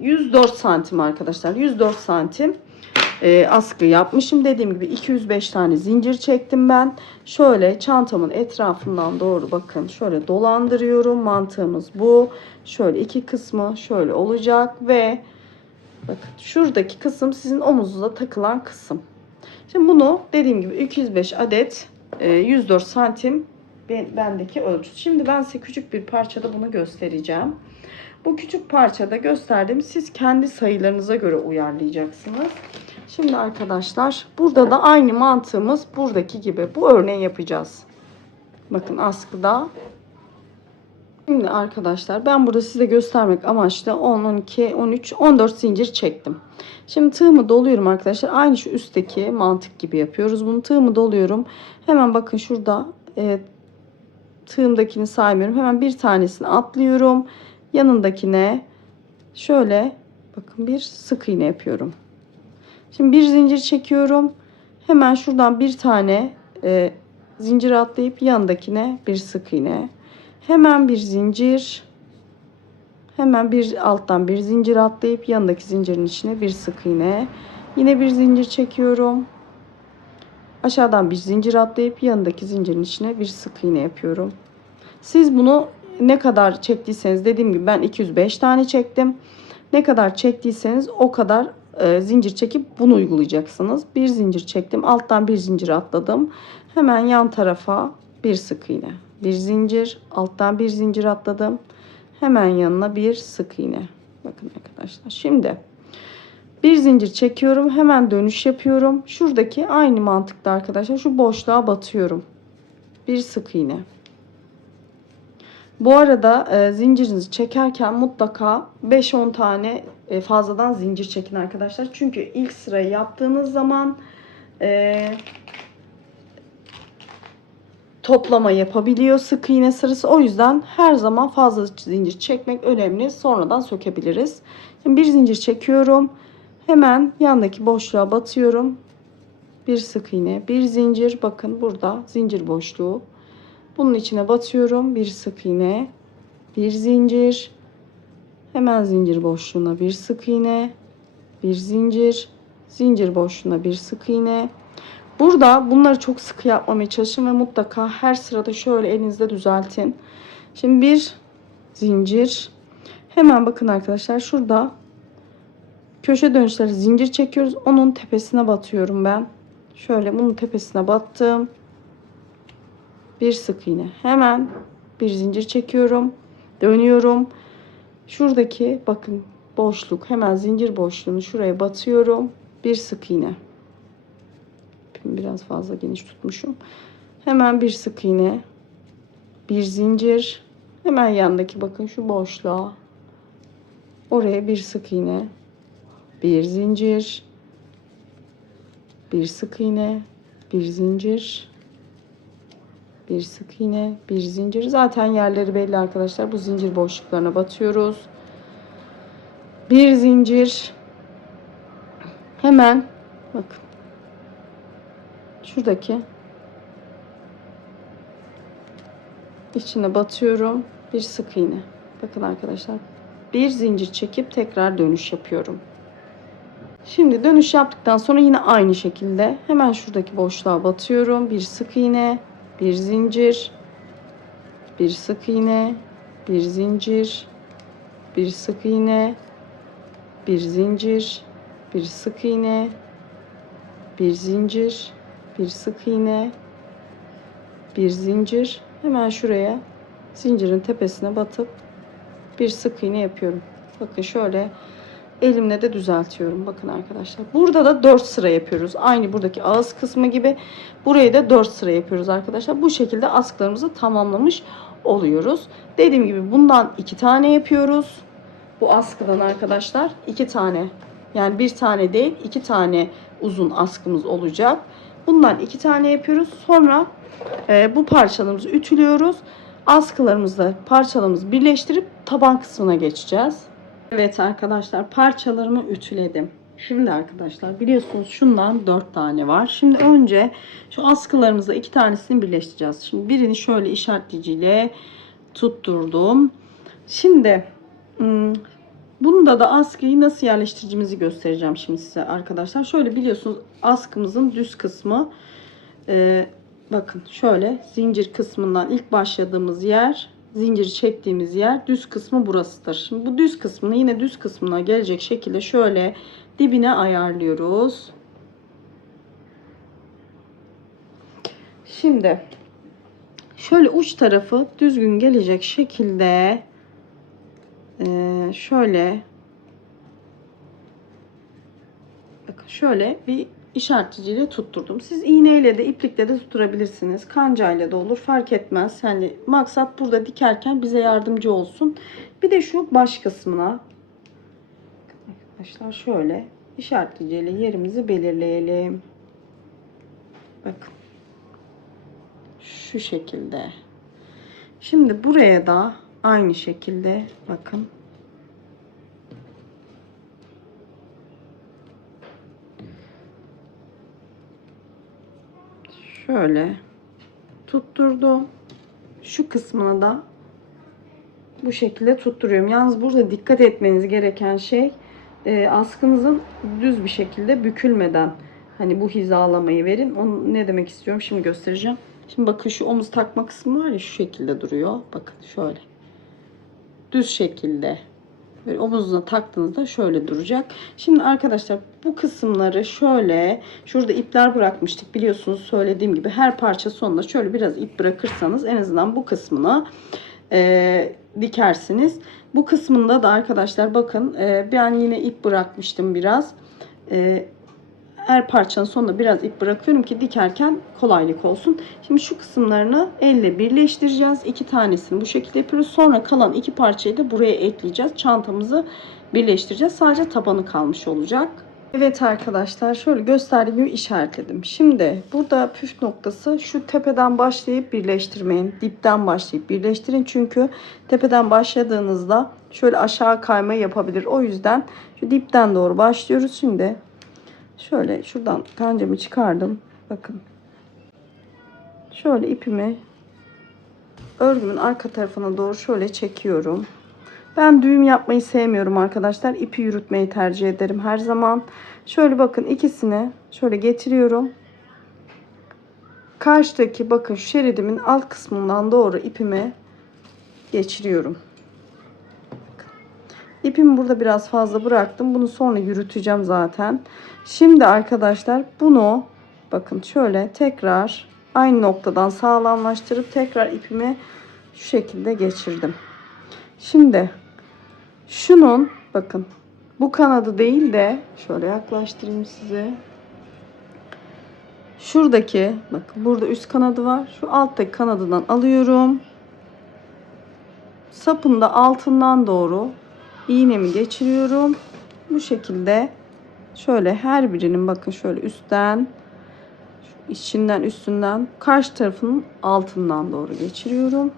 104 santim arkadaşlar. 104 santim askı yapmışım. Dediğim gibi 205 tane zincir çektim ben. Şöyle çantamın etrafından doğru bakın. Şöyle dolandırıyorum. Mantığımız bu. Şöyle iki kısmı şöyle olacak ve bakın şuradaki kısım sizin omuzunuza takılan kısım. Şimdi bunu dediğim gibi 205 adet 104 santim bendeki ölçü. Şimdi ben size küçük bir parçada bunu göstereceğim. Bu küçük parçada gösterdim. Siz kendi sayılarınıza göre uyarlayacaksınız. Şimdi arkadaşlar burada da aynı mantığımız buradaki gibi. Bu örneği yapacağız. Bakın askıda. Şimdi arkadaşlar ben burada size göstermek amaçlı 10, 12, 13, 14 zincir çektim. Şimdi tığımı doluyorum arkadaşlar. Aynı şu üstteki mantık gibi yapıyoruz. Bunu tığımı doluyorum. Hemen bakın şurada tığımdakini saymıyorum. Hemen bir tanesini atlıyorum. Yanındakine şöyle bakın bir sık iğne yapıyorum. Şimdi bir zincir çekiyorum. Hemen şuradan bir tane zincir atlayıp yanındakine bir sık iğne. Hemen bir zincir. Hemen bir alttan bir zincir atlayıp yanındaki zincirin içine bir sık iğne. Yine bir zincir çekiyorum. Aşağıdan bir zincir atlayıp yanındaki zincirin içine bir sık iğne yapıyorum. Siz bunu ne kadar çektiyseniz dediğim gibi ben 205 tane çektim. Ne kadar çektiyseniz o kadar zincir çekip bunu uygulayacaksınız. Bir zincir çektim. Alttan bir zincir atladım. Hemen yan tarafa bir sık iğne. Bir zincir. Alttan bir zincir atladım. Hemen yanına bir sık iğne. Bakın arkadaşlar. Şimdi bir zincir çekiyorum. Hemen dönüş yapıyorum. Şuradaki aynı mantıkta arkadaşlar. Şu boşluğa batıyorum. Bir sık iğne. Bu arada zincirinizi çekerken mutlaka 5-10 tane fazladan zincir çekin arkadaşlar. Çünkü ilk sırayı yaptığınız zaman toplama yapabiliyor sık iğne sırası. O yüzden her zaman fazla zincir çekmek önemli. Sonradan sökebiliriz. Şimdi bir zincir çekiyorum. Hemen yandaki boşluğa batıyorum. Bir sık iğne, bir zincir. Bakın burada zincir boşluğu. Bunun içine batıyorum. Bir sık iğne, bir zincir. Hemen zincir boşluğuna bir sık iğne, bir zincir. Zincir boşluğuna bir sık iğne. Burada bunları çok sıkı yapmamaya çalışın ve mutlaka her sırada şöyle elinizde düzeltin. Şimdi bir zincir. Hemen bakın arkadaşlar şurada köşe dönüşleri zincir çekiyoruz. Onun tepesine batıyorum ben. Şöyle bunun tepesine battım. Bir sık iğne. Hemen bir zincir çekiyorum. Dönüyorum. Şuradaki bakın boşluk. Hemen zincir boşluğunu şuraya batıyorum. Bir sık iğne. Biraz fazla geniş tutmuşum. Hemen bir sık iğne. Bir zincir. Hemen yandaki bakın şu boşluğa. Oraya bir sık iğne. Bir zincir. Bir sık iğne. Bir zincir. Bir sık iğne, bir zincir. Zaten yerleri belli arkadaşlar. Bu zincir boşluklarına batıyoruz. Bir zincir. Hemen bakın. Şuradaki içine batıyorum. Bir sık iğne. Bakın arkadaşlar. Bir zincir çekip tekrar dönüş yapıyorum. Şimdi dönüş yaptıktan sonra yine aynı şekilde hemen şuradaki boşluğa batıyorum. Bir sık iğne, bir zincir, bir sık iğne, bir zincir, bir sık iğne, bir zincir, bir sık iğne, bir zincir, bir sık iğne, bir zincir. Hemen şuraya zincirin tepesine batıp bir sık iğne yapıyorum. Bakın şöyle elimle de düzeltiyorum. Bakın arkadaşlar. Burada da 4 sıra yapıyoruz. Aynı buradaki ağız kısmı gibi. Burayı da 4 sıra yapıyoruz arkadaşlar. Bu şekilde askılarımızı tamamlamış oluyoruz. Dediğim gibi bundan 2 tane yapıyoruz. Bu askıdan arkadaşlar 2 tane. Yani bir tane değil 2 tane uzun askımız olacak. Bundan 2 tane yapıyoruz. Sonra bu parçalarımızı ütülüyoruz. Askılarımızla parçalarımızı birleştirip taban kısmına geçeceğiz. Evet arkadaşlar, parçalarımı ütüledim. Şimdi arkadaşlar biliyorsunuz şundan 4 tane var. Şimdi önce şu askılarımızla 2 tanesini birleştireceğiz. Şimdi birini şöyle işaretleyiciyle tutturdum. Şimdi bunda da askıyı nasıl yerleştireceğimizi göstereceğim şimdi size arkadaşlar. Şöyle biliyorsunuz askımızın düz kısmı bakın şöyle zincir kısmından ilk başladığımız yer, zinciri çektiğimiz yer, düz kısmı burasıdır. Şimdi bu düz kısmını yine düz kısmına gelecek şekilde şöyle dibine ayarlıyoruz. Şimdi şöyle uç tarafı düzgün gelecek şekilde şöyle bakın şöyle bir işaretçiyle tutturdum. Siz iğneyle de iplikle de tutturabilirsiniz. Kancayla da olur, fark etmez. Yani maksat burada dikerken bize yardımcı olsun. Bir de şu baş kısmına arkadaşlar şöyle işaretçiyle yerimizi belirleyelim. Bakın şu şekilde. Şimdi buraya da aynı şekilde bakın. Şöyle tutturdum. Şu kısmına da bu şekilde tutturuyorum. Yalnız burada dikkat etmeniz gereken şey askınızın düz bir şekilde bükülmeden hani bu hizalamayı verin. Onu ne demek istiyorum şimdi göstereceğim. Şimdi bakın şu omuz takma kısmı var ya, şu şekilde duruyor. Bakın şöyle düz şekilde böyle omuzuna taktığınızda şöyle duracak. Şimdi arkadaşlar bu kısımları şöyle şurada ipler bırakmıştık biliyorsunuz, söylediğim gibi her parça sonuna şöyle biraz ip bırakırsanız en azından bu kısmını dikersiniz. Bu kısmında da arkadaşlar bakın ben yine ip bırakmıştım biraz. Her parçanın sonunda biraz ip bırakıyorum ki dikerken kolaylık olsun. Şimdi şu kısımlarını elle birleştireceğiz. 2 tanesini bu şekilde yapıyoruz. Sonra kalan 2 parçayı da buraya ekleyeceğiz. Çantamızı birleştireceğiz. Sadece tabanı kalmış olacak. Evet arkadaşlar şöyle gösterdiğim gibi işaretledim. Şimdi burada püf noktası şu tepeden başlayıp birleştirmeyin. Dipten başlayıp birleştirin. Çünkü tepeden başladığınızda şöyle aşağı kayma yapabilir. O yüzden şu dipten doğru başlıyoruz. Şimdi şöyle şuradan kancamı çıkardım. Bakın. Şöyle ipimi örgümün arka tarafına doğru şöyle çekiyorum. Ben düğüm yapmayı sevmiyorum arkadaşlar. İpi yürütmeyi tercih ederim her zaman. Şöyle bakın ikisini şöyle getiriyorum. Karşıdaki bakın şu şeridimin alt kısmından doğru ipimi geçiriyorum. İpimi burada biraz fazla bıraktım. Bunu sonra yürüteceğim zaten. Şimdi arkadaşlar bunu bakın şöyle tekrar aynı noktadan sağlamlaştırıp tekrar ipimi şu şekilde geçirdim. Şimdi şunun bakın bu kanadı değil de şöyle yaklaştırayım size. Şuradaki bakın burada üst kanadı var. Şu alttaki kanadından alıyorum. Sapın da altından doğru iğnemi geçiriyorum. Bu şekilde şöyle her birinin bakın şöyle üstten, içinden, üstünden, karşı tarafının altından doğru geçiriyorum.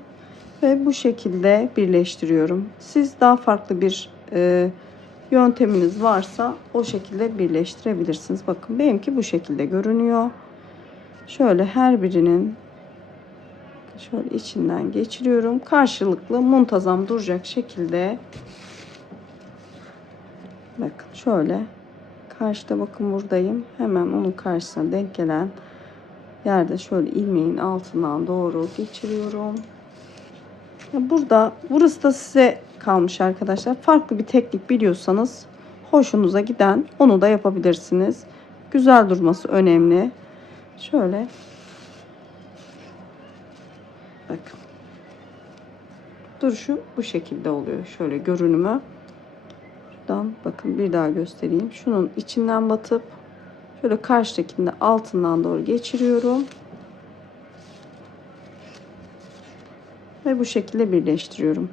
Ve bu şekilde birleştiriyorum. Siz daha farklı bir yönteminiz varsa o şekilde birleştirebilirsiniz. Bakın benimki bu şekilde görünüyor. Şöyle her birinin şöyle içinden geçiriyorum. Karşılıklı muntazam duracak şekilde. Bakın şöyle. Karşıda bakın buradayım. Hemen onun karşısına denk gelen yerde şöyle ilmeğin altından doğru geçiriyorum. Burada burası da size kalmış arkadaşlar. Farklı bir teknik biliyorsanız hoşunuza giden onu da yapabilirsiniz. Güzel durması önemli. Şöyle. Bakın. Duruşu bu şekilde oluyor. Şöyle görünümü. Şuradan bakın bir daha göstereyim. Şunun içinden batıp şöyle karşıdakini de altından doğru geçiriyorum. Ve bu şekilde birleştiriyorum.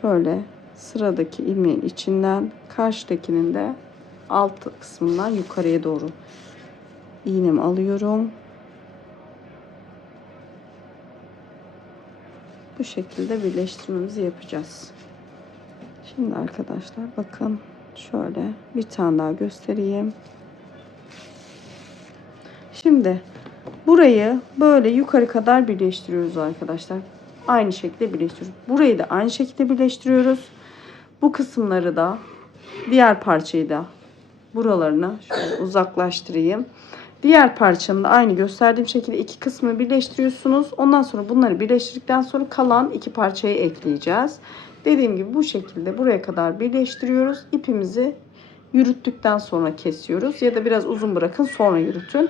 Şöyle sıradaki ilmeğin içinden karşıdakinin de alt kısmından yukarıya doğru iğnemi alıyorum. Bu şekilde birleştirmemizi yapacağız. Şimdi arkadaşlar bakın şöyle bir tane daha göstereyim. Şimdi burayı böyle yukarı kadar birleştiriyoruz arkadaşlar. Aynı şekilde birleştiriyoruz. Burayı da aynı şekilde birleştiriyoruz. Bu kısımları da diğer parçayı da buralarına şöyle uzaklaştırayım. Diğer parçanın da aynı gösterdiğim şekilde iki kısmı birleştiriyorsunuz. Ondan sonra bunları birleştirdikten sonra kalan iki parçayı ekleyeceğiz. Dediğim gibi bu şekilde buraya kadar birleştiriyoruz. İpimizi yürüttükten sonra kesiyoruz. Ya da biraz uzun bırakın sonra yürütün.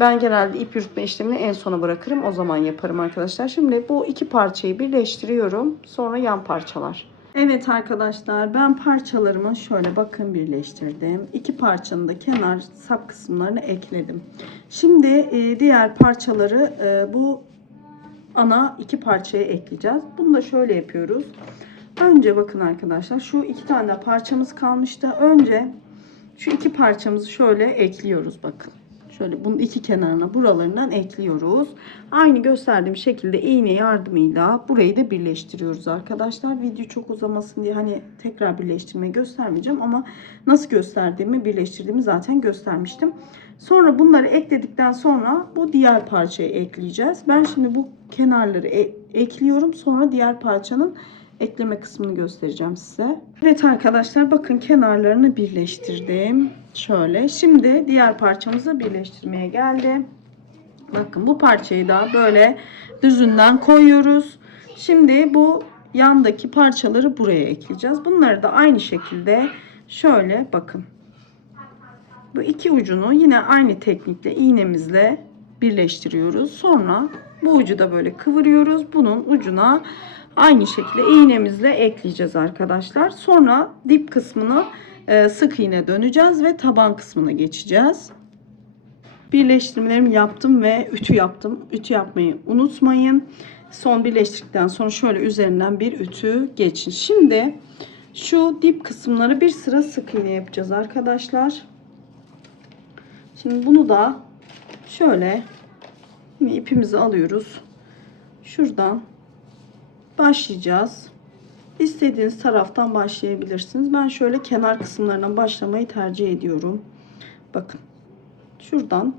Ben genelde ip yürütme işlemini en sona bırakırım. O zaman yaparım arkadaşlar. Şimdi bu iki parçayı birleştiriyorum. Sonra yan parçalar. Evet arkadaşlar ben parçalarımı şöyle bakın birleştirdim. İki parçanın da kenar sap kısımlarını ekledim. Şimdi diğer parçaları bu ana iki parçaya ekleyeceğiz. Bunu da şöyle yapıyoruz. Önce bakın arkadaşlar şu iki tane parçamız kalmıştı. Önce şu iki parçamızı şöyle ekliyoruz bakın. Şöyle bunun iki kenarına buralarından ekliyoruz. Aynı gösterdiğim şekilde iğne yardımıyla burayı da birleştiriyoruz arkadaşlar. Video çok uzamasın diye hani tekrar birleştirmeyi göstermeyeceğim ama nasıl gösterdiğimi birleştirdiğimi zaten göstermiştim. Sonra bunları ekledikten sonra bu diğer parçayı ekleyeceğiz. Ben şimdi bu kenarları ekliyorum. Sonra diğer parçanın ekleme kısmını göstereceğim size. Evet arkadaşlar bakın kenarlarını birleştirdim. Şöyle. Şimdi diğer parçamızı birleştirmeye geldim. Bakın bu parçayı da böyle düzünden koyuyoruz. Şimdi bu yandaki parçaları buraya ekleyeceğiz. Bunları da aynı şekilde şöyle bakın. Bu iki ucunu yine aynı teknikle iğnemizle birleştiriyoruz. Sonra bu ucu da böyle kıvırıyoruz. Bunun ucuna aynı şekilde iğnemizle ekleyeceğiz arkadaşlar. Sonra dip kısmını sık iğne döneceğiz ve taban kısmına geçeceğiz. Birleştirmelerimi yaptım ve ütü yaptım. Ütü yapmayı unutmayın. Son birleştirdikten sonra şöyle üzerinden bir ütü geçin. Şimdi şu dip kısımları bir sıra sık iğne yapacağız arkadaşlar. Şimdi bunu da şöyle yine ipimizi alıyoruz. Şuradan başlayacağız. İstediğiniz taraftan başlayabilirsiniz. Ben şöyle kenar kısımlarından başlamayı tercih ediyorum. Bakın. Şuradan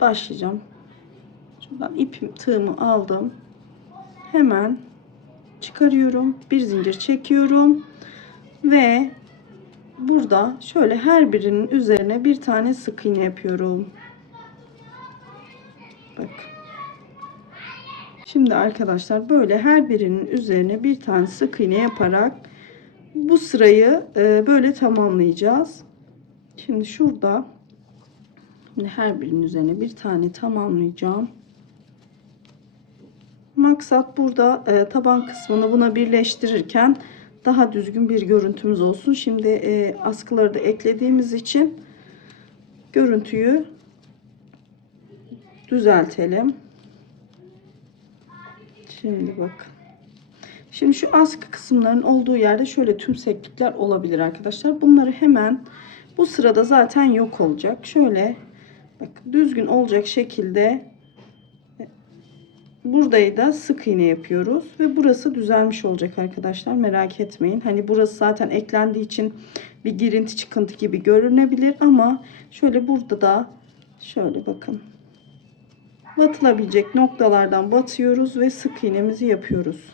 başlayacağım. Şuradan ipim tığımı aldım. Hemen çıkarıyorum. Bir zincir çekiyorum. Ve burada şöyle her birinin üzerine bir tane sık iğne yapıyorum. Bak. Şimdi arkadaşlar böyle her birinin üzerine bir tane sık iğne yaparak bu sırayı böyle tamamlayacağız. Şimdi şurada her birinin üzerine bir tane tamamlayacağım. Maksat burada taban kısmını buna birleştirirken daha düzgün bir görüntümüz olsun. Şimdi askıları da eklediğimiz için görüntüyü düzeltelim. Şimdi bakın. Şimdi şu askı kısımların olduğu yerde şöyle tümseklikler olabilir arkadaşlar. Bunları hemen bu sırada zaten yok olacak. Şöyle bak düzgün olacak şekilde Burayı da sık iğne yapıyoruz ve burası düzelmiş olacak arkadaşlar, merak etmeyin. Hani burası zaten eklendiği için bir girinti çıkıntı gibi görünebilir ama şöyle burada da şöyle bakın, batılabilecek noktalardan batıyoruz ve sık iğnemizi yapıyoruz.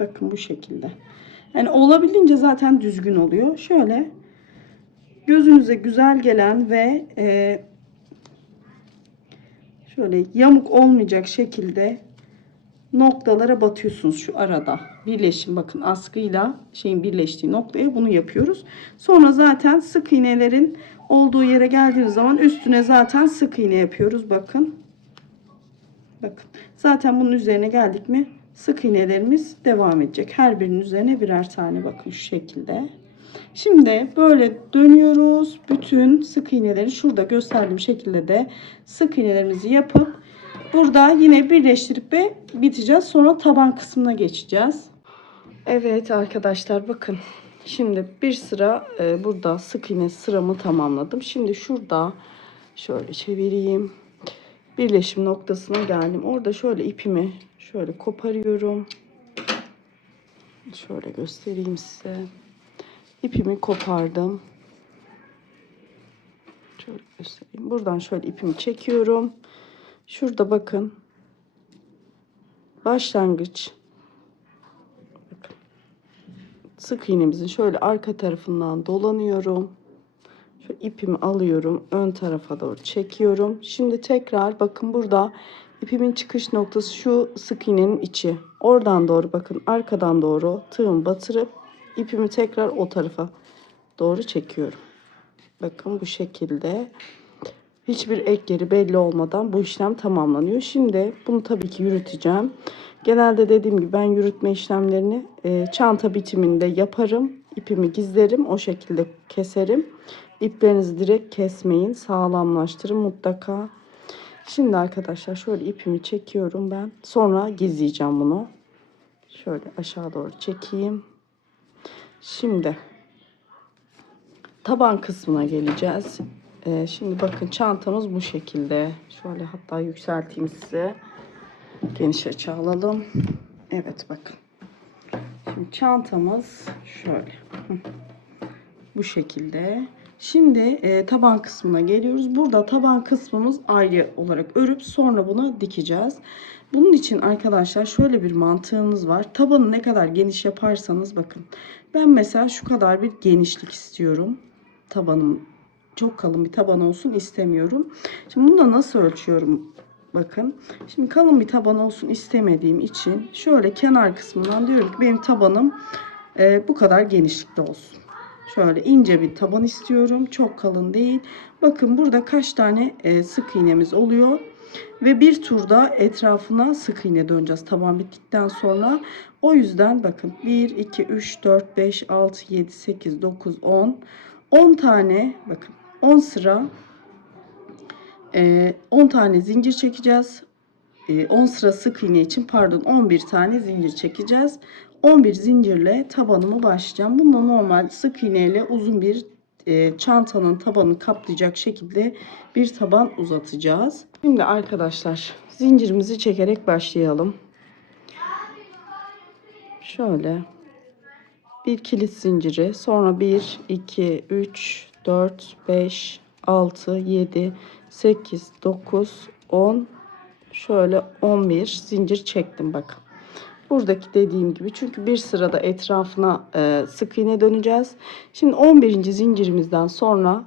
Bakın bu şekilde. Yani olabildiğince zaten düzgün oluyor. Şöyle gözünüze güzel gelen ve şöyle yamuk olmayacak şekilde noktalara batıyorsunuz şu arada. Birleşim, bakın askıyla şeyin birleştiği noktaya bunu yapıyoruz. Sonra zaten sık iğnelerin olduğu yere geldiğiniz zaman üstüne zaten sık iğne yapıyoruz. Bakın. Bakın. Zaten bunun üzerine geldik mi sık iğnelerimiz devam edecek. Her birinin üzerine birer tane, bakın şu şekilde. Şimdi böyle dönüyoruz. Bütün sık iğneleri şurada gösterdiğim şekilde de sık iğnelerimizi yapıp burada yine birleştirip ve biteceğiz. Sonra taban kısmına geçeceğiz. Evet arkadaşlar, bakın. Şimdi bir sıra burada sık iğne sıramı tamamladım. Şimdi şurada şöyle çevireyim. Birleşim noktasına geldim. Orada şöyle ipimi şöyle koparıyorum. Şöyle göstereyim size. İpimi kopardım. Şöyle göstereyim. Buradan şöyle ipimi çekiyorum. Şurada bakın. Başlangıç. Bakın. Sık iğnemizin şöyle arka tarafından dolanıyorum. Şu ipimi alıyorum. Ön tarafa doğru çekiyorum. Şimdi tekrar bakın, burada ipimin çıkış noktası şu sık iğnenin içi. Oradan doğru bakın, arkadan doğru tığımı batırıp ipimi tekrar o tarafa doğru çekiyorum. Bakın bu şekilde. Hiçbir ek yeri belli olmadan bu işlem tamamlanıyor. Şimdi bunu tabii ki yürüteceğim. Genelde dediğim gibi ben yürütme işlemlerini çanta bitiminde yaparım. İpimi gizlerim. O şekilde keserim. İplerinizi direkt kesmeyin. Sağlamlaştırın mutlaka. Şimdi arkadaşlar şöyle ipimi çekiyorum ben. Sonra gizleyeceğim bunu. Şöyle aşağı doğru çekeyim. Şimdi taban kısmına geleceğiz. Şimdi bakın çantamız bu şekilde. Şöyle hatta yükselteyim size. Geniş açı alalım. Evet bakın. Şimdi çantamız şöyle. Bu şekilde. Şimdi taban kısmına geliyoruz. Burada taban kısmımız ayrı olarak örüp sonra bunu dikeceğiz. Bunun için arkadaşlar şöyle bir mantığımız var. Tabanı ne kadar geniş yaparsanız bakın. Ben mesela şu kadar bir genişlik istiyorum. Tabanım çok kalın bir taban olsun istemiyorum. Şimdi bunu da nasıl ölçüyorum? Bakın. Şimdi kalın bir taban olsun istemediğim için şöyle kenar kısmından diyorum ki benim tabanım bu kadar genişlikte olsun. Şöyle ince bir taban istiyorum. Çok kalın değil. Bakın burada kaç tane sık iğnemiz oluyor. Ve bir turda etrafına sık iğne döneceğiz taban bittikten sonra. O yüzden bakın 1, 2, 3, 4, 5, 6, 7, 8, 9, 10. 10 tane bakın 10 sıra 10 tane zincir çekeceğiz. 10 sıra sık iğne için pardon 11 tane zincir çekeceğiz. 11 zincirle tabanımı başlayacağım. Bunda normal sık iğneyle uzun bir çantanın tabanını kaplayacak şekilde bir taban uzatacağız. Şimdi arkadaşlar zincirimizi çekerek başlayalım. Şöyle bir kilit zinciri, sonra 1, 2, 3, 4, 5, 6, 7, 8, 9, 10, şöyle 11 zincir çektim bakın. Buradaki dediğim gibi, çünkü bir sırada etrafına sık iğne döneceğiz. Şimdi 11. zincirimizden sonra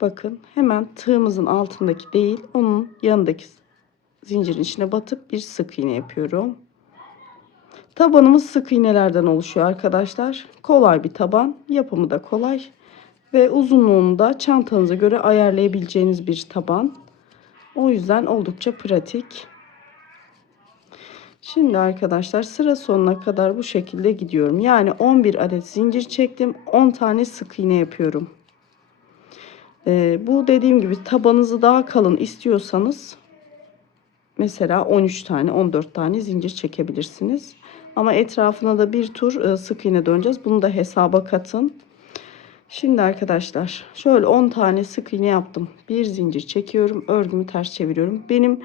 bakın hemen tığımızın altındaki değil onun yanındaki zincirin içine batıp bir sık iğne yapıyorum. Tabanımız sık iğnelerden oluşuyor arkadaşlar. Kolay bir taban, yapımı da kolay ve uzunluğunu da çantanıza göre ayarlayabileceğiniz bir taban. O yüzden oldukça pratik. Şimdi arkadaşlar sıra sonuna kadar bu şekilde gidiyorum. Yani 11 adet zincir çektim. 10 tane sık iğne yapıyorum. Bu dediğim gibi tabanınızı daha kalın istiyorsanız mesela 13 tane 14 tane zincir çekebilirsiniz. Ama etrafına da bir tur sık iğne döneceğiz. Bunu da hesaba katın. Şimdi arkadaşlar şöyle 10 tane sık iğne yaptım. Bir zincir çekiyorum. Örgümü ters çeviriyorum. Benim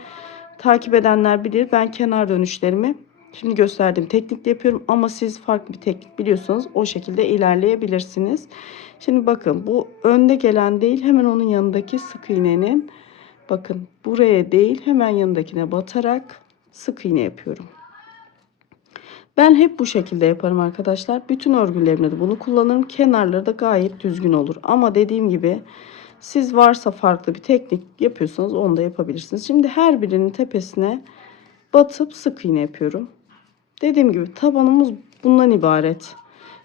takip edenler bilir. Ben kenar dönüşlerimi şimdi gösterdiğim teknikle yapıyorum. Ama siz farklı bir teknik biliyorsanız o şekilde ilerleyebilirsiniz. Şimdi bakın, bu önde gelen değil, hemen onun yanındaki sık iğnenin, bakın buraya değil hemen yanındakine batarak sık iğne yapıyorum. Ben hep bu şekilde yaparım arkadaşlar. Bütün örgülerimde de bunu kullanırım. Kenarları da gayet düzgün olur. Ama dediğim gibi siz varsa farklı bir teknik yapıyorsanız onu da yapabilirsiniz. Şimdi her birinin tepesine batıp sık iğne yapıyorum. Dediğim gibi tabanımız bundan ibaret.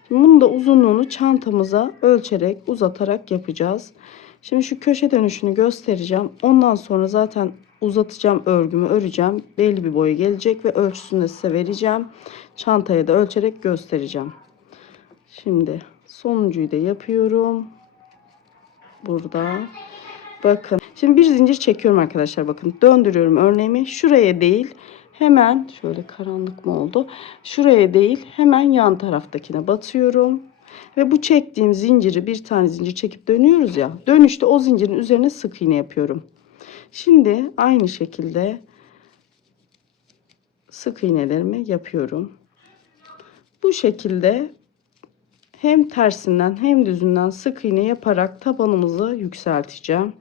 Şimdi bunun da uzunluğunu çantamıza ölçerek, uzatarak yapacağız. Şimdi şu köşe dönüşünü göstereceğim. Ondan sonra zaten uzatacağım, örgümü öreceğim. Belli bir boya gelecek ve ölçüsünü de size vereceğim. Çantaya da ölçerek göstereceğim. Şimdi sonuncuyu da yapıyorum. Burada. Bakın. Şimdi bir zincir çekiyorum arkadaşlar. Bakın döndürüyorum örneğimi. Şuraya değil. Hemen şöyle, karanlık mı oldu? Şuraya değil, hemen yan taraftakine batıyorum. Ve bu çektiğim zinciri, bir tane zincir çekip dönüyoruz ya. Dönüşte o zincirin üzerine sık iğne yapıyorum. Şimdi aynı şekilde sık iğnelerimi yapıyorum. Bu şekilde hem tersinden hem düzünden sık iğne yaparak tabanımızı yükselteceğim.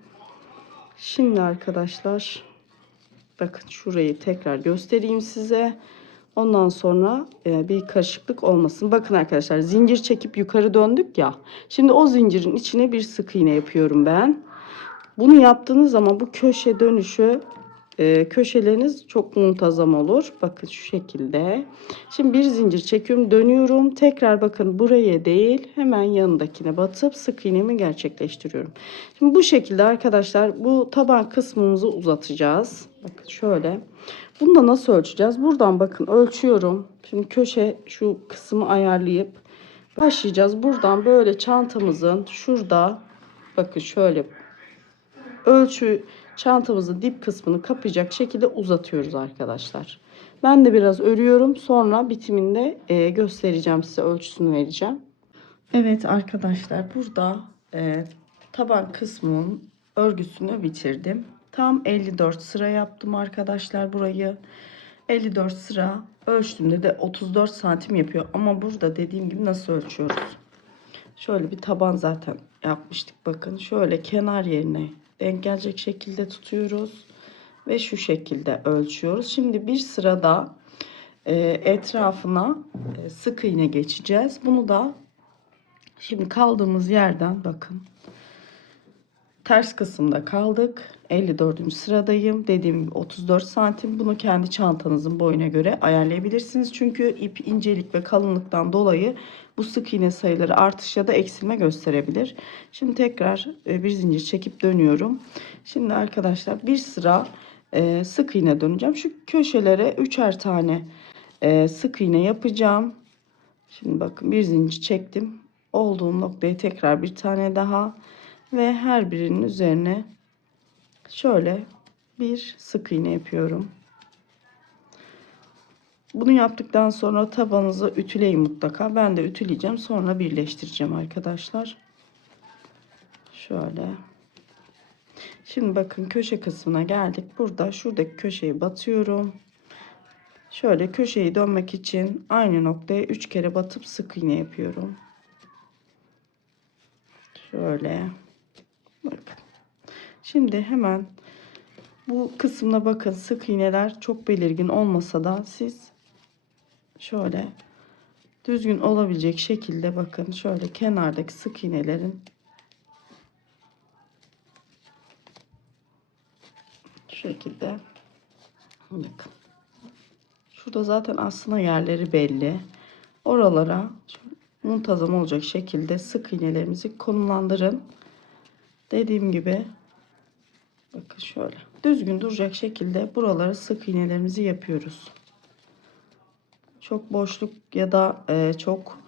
Şimdi arkadaşlar bakın, şurayı tekrar göstereyim size. Ondan sonra bir karışıklık olmasın. Bakın arkadaşlar, zincir çekip yukarı döndük ya. Şimdi o zincirin içine bir sık iğne yapıyorum ben. Bunu yaptığınız zaman bu köşe dönüşü, köşeleriniz çok muntazam olur. Bakın şu şekilde. Şimdi bir zincir çekiyorum, dönüyorum. Tekrar bakın, buraya değil hemen yanındakine batıp sık iğnemi gerçekleştiriyorum. Şimdi bu şekilde arkadaşlar bu taban kısmımızı uzatacağız. Bakın şöyle. Bunu da nasıl ölçeceğiz? Buradan bakın ölçüyorum. Şimdi köşe şu kısmı ayarlayıp başlayacağız. Buradan böyle çantamızın şurada, bakın şöyle ölçü, çantamızın dip kısmını kapayacak şekilde uzatıyoruz arkadaşlar. Ben de biraz örüyorum. Sonra bitiminde göstereceğim size, ölçüsünü vereceğim. Evet arkadaşlar, burada taban kısmının örgüsünü bitirdim. Tam 54 sıra yaptım arkadaşlar burayı. 54 sıra ölçtüğümde de 34 santim yapıyor. Ama burada dediğim gibi nasıl ölçüyoruz? Şöyle bir taban zaten yapmıştık. Bakın şöyle kenar yerine denk gelecek şekilde tutuyoruz. Ve şu şekilde ölçüyoruz. Şimdi bir sırada etrafına sık iğne geçeceğiz. Bunu da şimdi kaldığımız yerden bakın. Ters kısımda kaldık. 54. sıradayım. Dediğim gibi 34 santim. Bunu kendi çantanızın boyuna göre ayarlayabilirsiniz. Çünkü ip incelik ve kalınlıktan dolayı bu sık iğne sayıları artış ya da eksilme gösterebilir. Şimdi tekrar bir zincir çekip dönüyorum. Şimdi arkadaşlar bir sıra sık iğne döneceğim. Şu köşelere üçer tane sık iğne yapacağım. Şimdi bakın, bir zincir çektim. Olduğum noktaya tekrar bir tane daha. Ve her birinin üzerine şöyle bir sık iğne yapıyorum. Bunu yaptıktan sonra tabanınızı ütüleyin mutlaka. Ben de ütüleyeceğim. Sonra birleştireceğim arkadaşlar. Şöyle. Şimdi bakın, köşe kısmına geldik. Burada şuradaki köşeyi batıyorum. Şöyle köşeyi dönmek için aynı noktaya 3 kere batıp sık iğne yapıyorum. Şöyle. Bakın. Şimdi hemen bu kısmına bakın, sık iğneler çok belirgin olmasa da siz şöyle düzgün olabilecek şekilde bakın, şöyle kenardaki sık iğnelerin şu şekilde bakın. Şurada zaten aslında yerleri belli. Oralara muntazam olacak şekilde sık iğnelerimizi konumlandırın. Dediğim gibi bakın, şöyle düzgün duracak şekilde buralara sık iğnelerimizi yapıyoruz. Çok boşluk ya da çok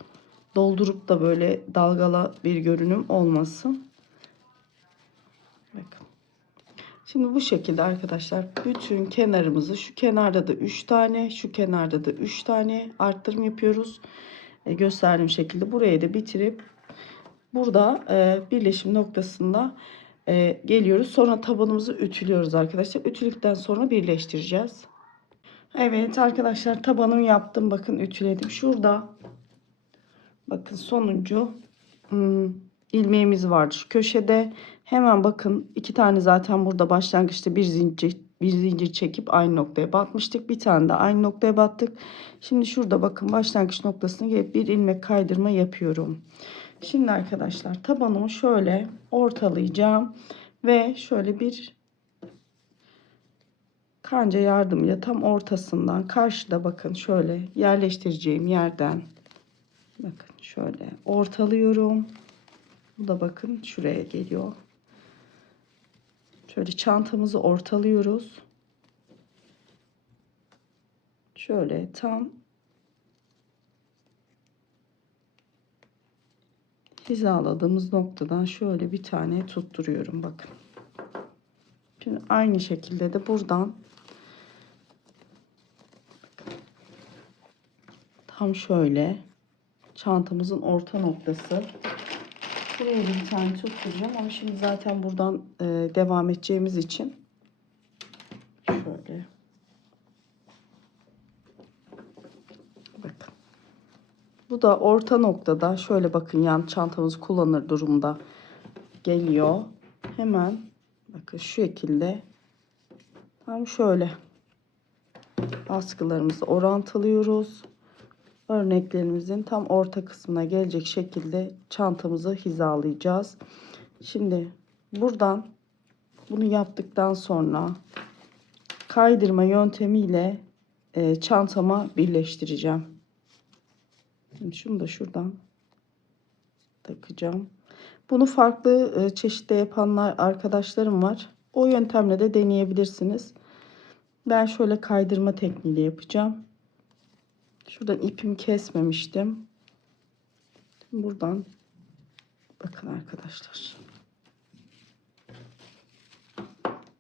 doldurup da böyle dalgalı bir görünüm olmasın. Bakın. Şimdi bu şekilde arkadaşlar bütün kenarımızı, şu kenarda da 3 tane, şu kenarda da 3 tane arttırım yapıyoruz. Gösterdiğim şekilde burayı da bitirip Burada birleşim noktasında geliyoruz. Sonra tabanımızı ütülüyoruz arkadaşlar. Ütüledikten sonra birleştireceğiz. Evet arkadaşlar, tabanımı yaptım. Bakın ütüledim. Şurada bakın sonuncu ilmeğimiz vardı şu köşede. Hemen bakın, iki tane zaten burada başlangıçta bir zincir çekip aynı noktaya batmıştık. Bir tane de aynı noktaya battık. Şimdi şurada bakın başlangıç noktasına gelip bir ilmek kaydırma yapıyorum. Şimdi arkadaşlar tabanımı şöyle ortalayacağım ve şöyle bir kanca yardımıyla tam ortasından, karşıda bakın şöyle yerleştireceğim yerden bakın şöyle ortalıyorum. Bu da bakın şuraya geliyor. Şöyle çantamızı ortalıyoruz. Şöyle tam hizaladığımız noktadan şöyle bir tane tutturuyorum bakın. Şimdi aynı şekilde de buradan tam şöyle çantamızın orta noktası. Buraya bir tane tutturacağım ama şimdi zaten buradan devam edeceğimiz için şöyle bakın. Bu da orta noktada şöyle bakın, yan çantamızı kullanır durumda geliyor. Hemen bakın şu şekilde tam şöyle askılarımızı orantılıyoruz. Örneklerimizin tam orta kısmına gelecek şekilde çantamızı hizalayacağız. Şimdi buradan bunu yaptıktan sonra kaydırma yöntemiyle çantama birleştireceğim. Şimdi şunu da şuradan takacağım. Bunu farklı çeşitte yapanlar arkadaşlarım var. O yöntemle de deneyebilirsiniz. Ben şöyle kaydırma tekniğiyle yapacağım. Şuradan ipimi kesmemiştim. Buradan bakın arkadaşlar.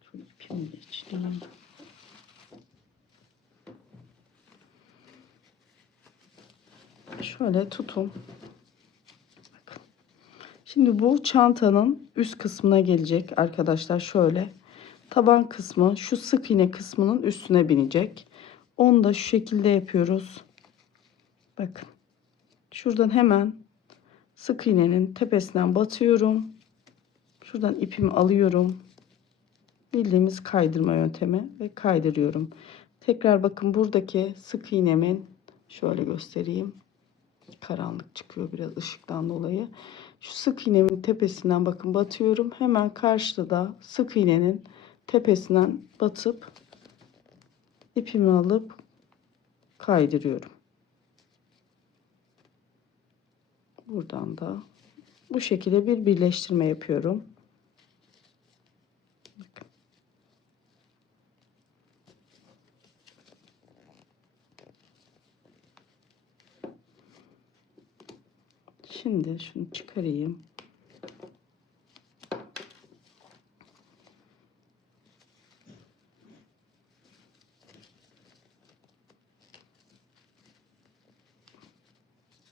Şöyle ipimi geçireyim. Şöyle tutun. Bakın. Şimdi bu çantanın üst kısmına gelecek arkadaşlar. Şöyle taban kısmı şu sık iğne kısmının üstüne binecek. Onu da şu şekilde yapıyoruz. Bakın. Şuradan hemen sık iğnenin tepesinden batıyorum. Şuradan ipimi alıyorum. Bildiğimiz kaydırma yöntemi ve kaydırıyorum. Tekrar bakın buradaki sık iğnemin şöyle göstereyim. Karanlık çıkıyor biraz ışıktan dolayı. Şu sık iğnemin tepesinden bakın batıyorum. Hemen karşıda da sık iğnenin tepesinden batıp ipimi alıp kaydırıyorum. Buradan da bu şekilde bir birleştirme yapıyorum. Bakın. Şimdi şunu çıkarayım.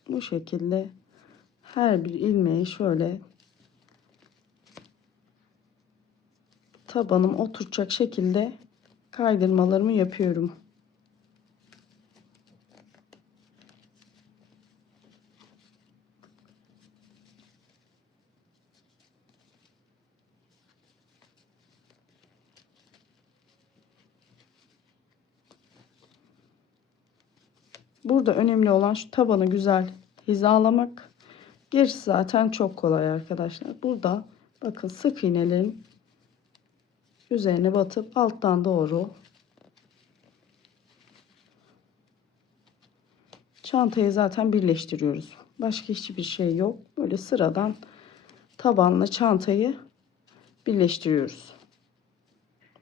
Bu şekilde her bir ilmeği şöyle tabanım oturacak şekilde kaydırmalarımı yapıyorum. Burada önemli olan şu tabanı güzel hizalamak. Gerisi zaten çok kolay arkadaşlar. Burada bakın sık iğnelerin üzerine batıp alttan doğru çantayı zaten birleştiriyoruz. Başka hiçbir şey yok. Böyle sıradan tabanla çantayı birleştiriyoruz.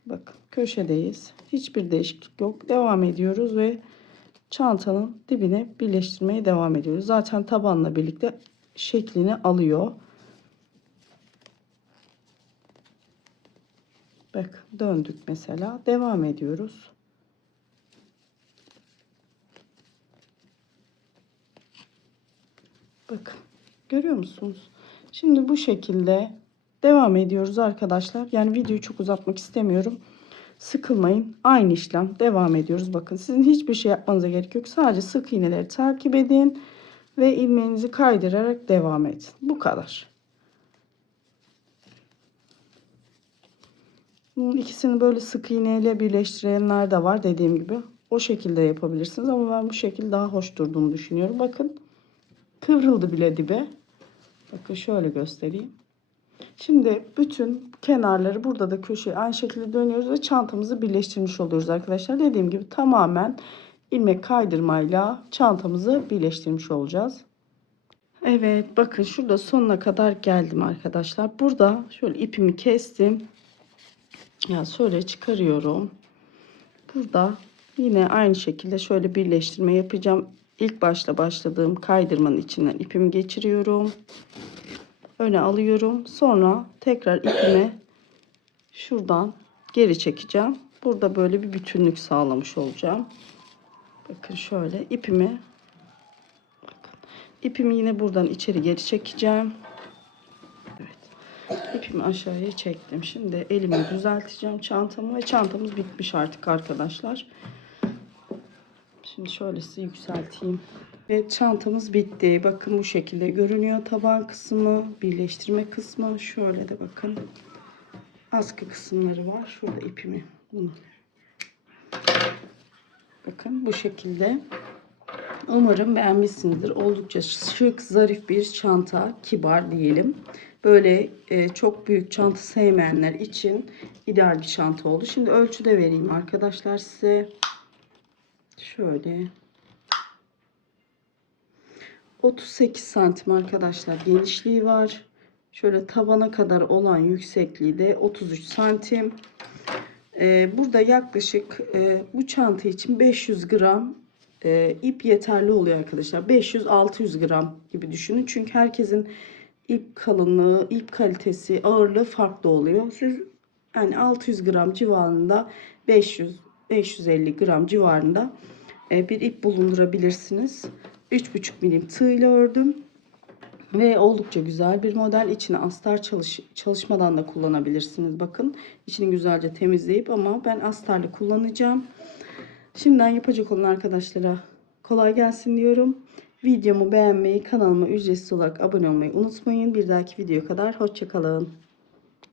Bakın köşedeyiz. Hiçbir değişiklik yok. Devam ediyoruz ve çantanın dibine birleştirmeye devam ediyoruz. Zaten tabanla birlikte şeklini alıyor. Bak döndük mesela. Devam ediyoruz. Bakın görüyor musunuz? Şimdi bu şekilde devam ediyoruz arkadaşlar. Yani videoyu çok uzatmak istemiyorum. Sıkılmayın. Aynı işlem devam ediyoruz. Bakın sizin hiçbir şey yapmanıza gerek yok. Sadece sık iğneleri takip edin ve ilmeğinizi kaydırarak devam edin. Bu kadar. Bunun ikisini böyle sık iğneyle birleştirenler de var dediğim gibi. O şekilde yapabilirsiniz ama ben bu şekilde daha hoş durduğunu düşünüyorum. Bakın kıvrıldı bile dibe. Bakın şöyle göstereyim. Şimdi bütün kenarları burada da köşeye aynı şekilde dönüyoruz ve çantamızı birleştirmiş oluyoruz arkadaşlar. Dediğim gibi tamamen ilmek kaydırmayla çantamızı birleştirmiş olacağız. Evet, bakın şurada sonuna kadar geldim arkadaşlar. Burada şöyle ipimi kestim. Ya şöyle çıkarıyorum. Burada yine aynı şekilde şöyle birleştirme yapacağım. İlk başta başladığım kaydırmanın içinden ipimi geçiriyorum. Öne alıyorum. Sonra tekrar ipimi şuradan geri çekeceğim. Burada böyle bir bütünlük sağlamış olacağım. Bakın şöyle ipimi yine buradan içeri geri çekeceğim. Evet. İpimi aşağıya çektim. Şimdi elimi düzelteceğim çantamı ve çantamız bitmiş artık arkadaşlar. Şimdi şöyle size yükselteyim. Evet, çantamız bitti. Bakın bu şekilde görünüyor taban kısmı, birleştirme kısmı. Şöyle de bakın. Askı kısımları var. Şurada ipimi. Bakın bu şekilde. Umarım beğenmişsinizdir. Oldukça şık, zarif bir çanta. Kibar diyelim. Böyle çok büyük çanta sevmeyenler için ideal bir çanta oldu. Şimdi ölçü de vereyim arkadaşlar size. Şöyle. 38 santim arkadaşlar genişliği var. Şöyle tabana kadar olan yüksekliği de 33 santim. Burada yaklaşık bu çanta için 500 gram ip yeterli oluyor arkadaşlar. 500-600 gram gibi düşünün. Çünkü herkesin ip kalınlığı, ip kalitesi, ağırlığı farklı oluyor. Siz yani 600 gram civarında 500-550 gram civarında bir ip bulundurabilirsiniz. 3,5 milim tığ ile ördüm. Ve oldukça güzel bir model. İçine astar çalışmadan da kullanabilirsiniz. Bakın içini güzelce temizleyip ama ben astarlı kullanacağım. Şimdiden yapacak olan arkadaşlara kolay gelsin diyorum. Videomu beğenmeyi, kanalıma ücretsiz olarak abone olmayı unutmayın. Bir dahaki video kadar hoşça kalın.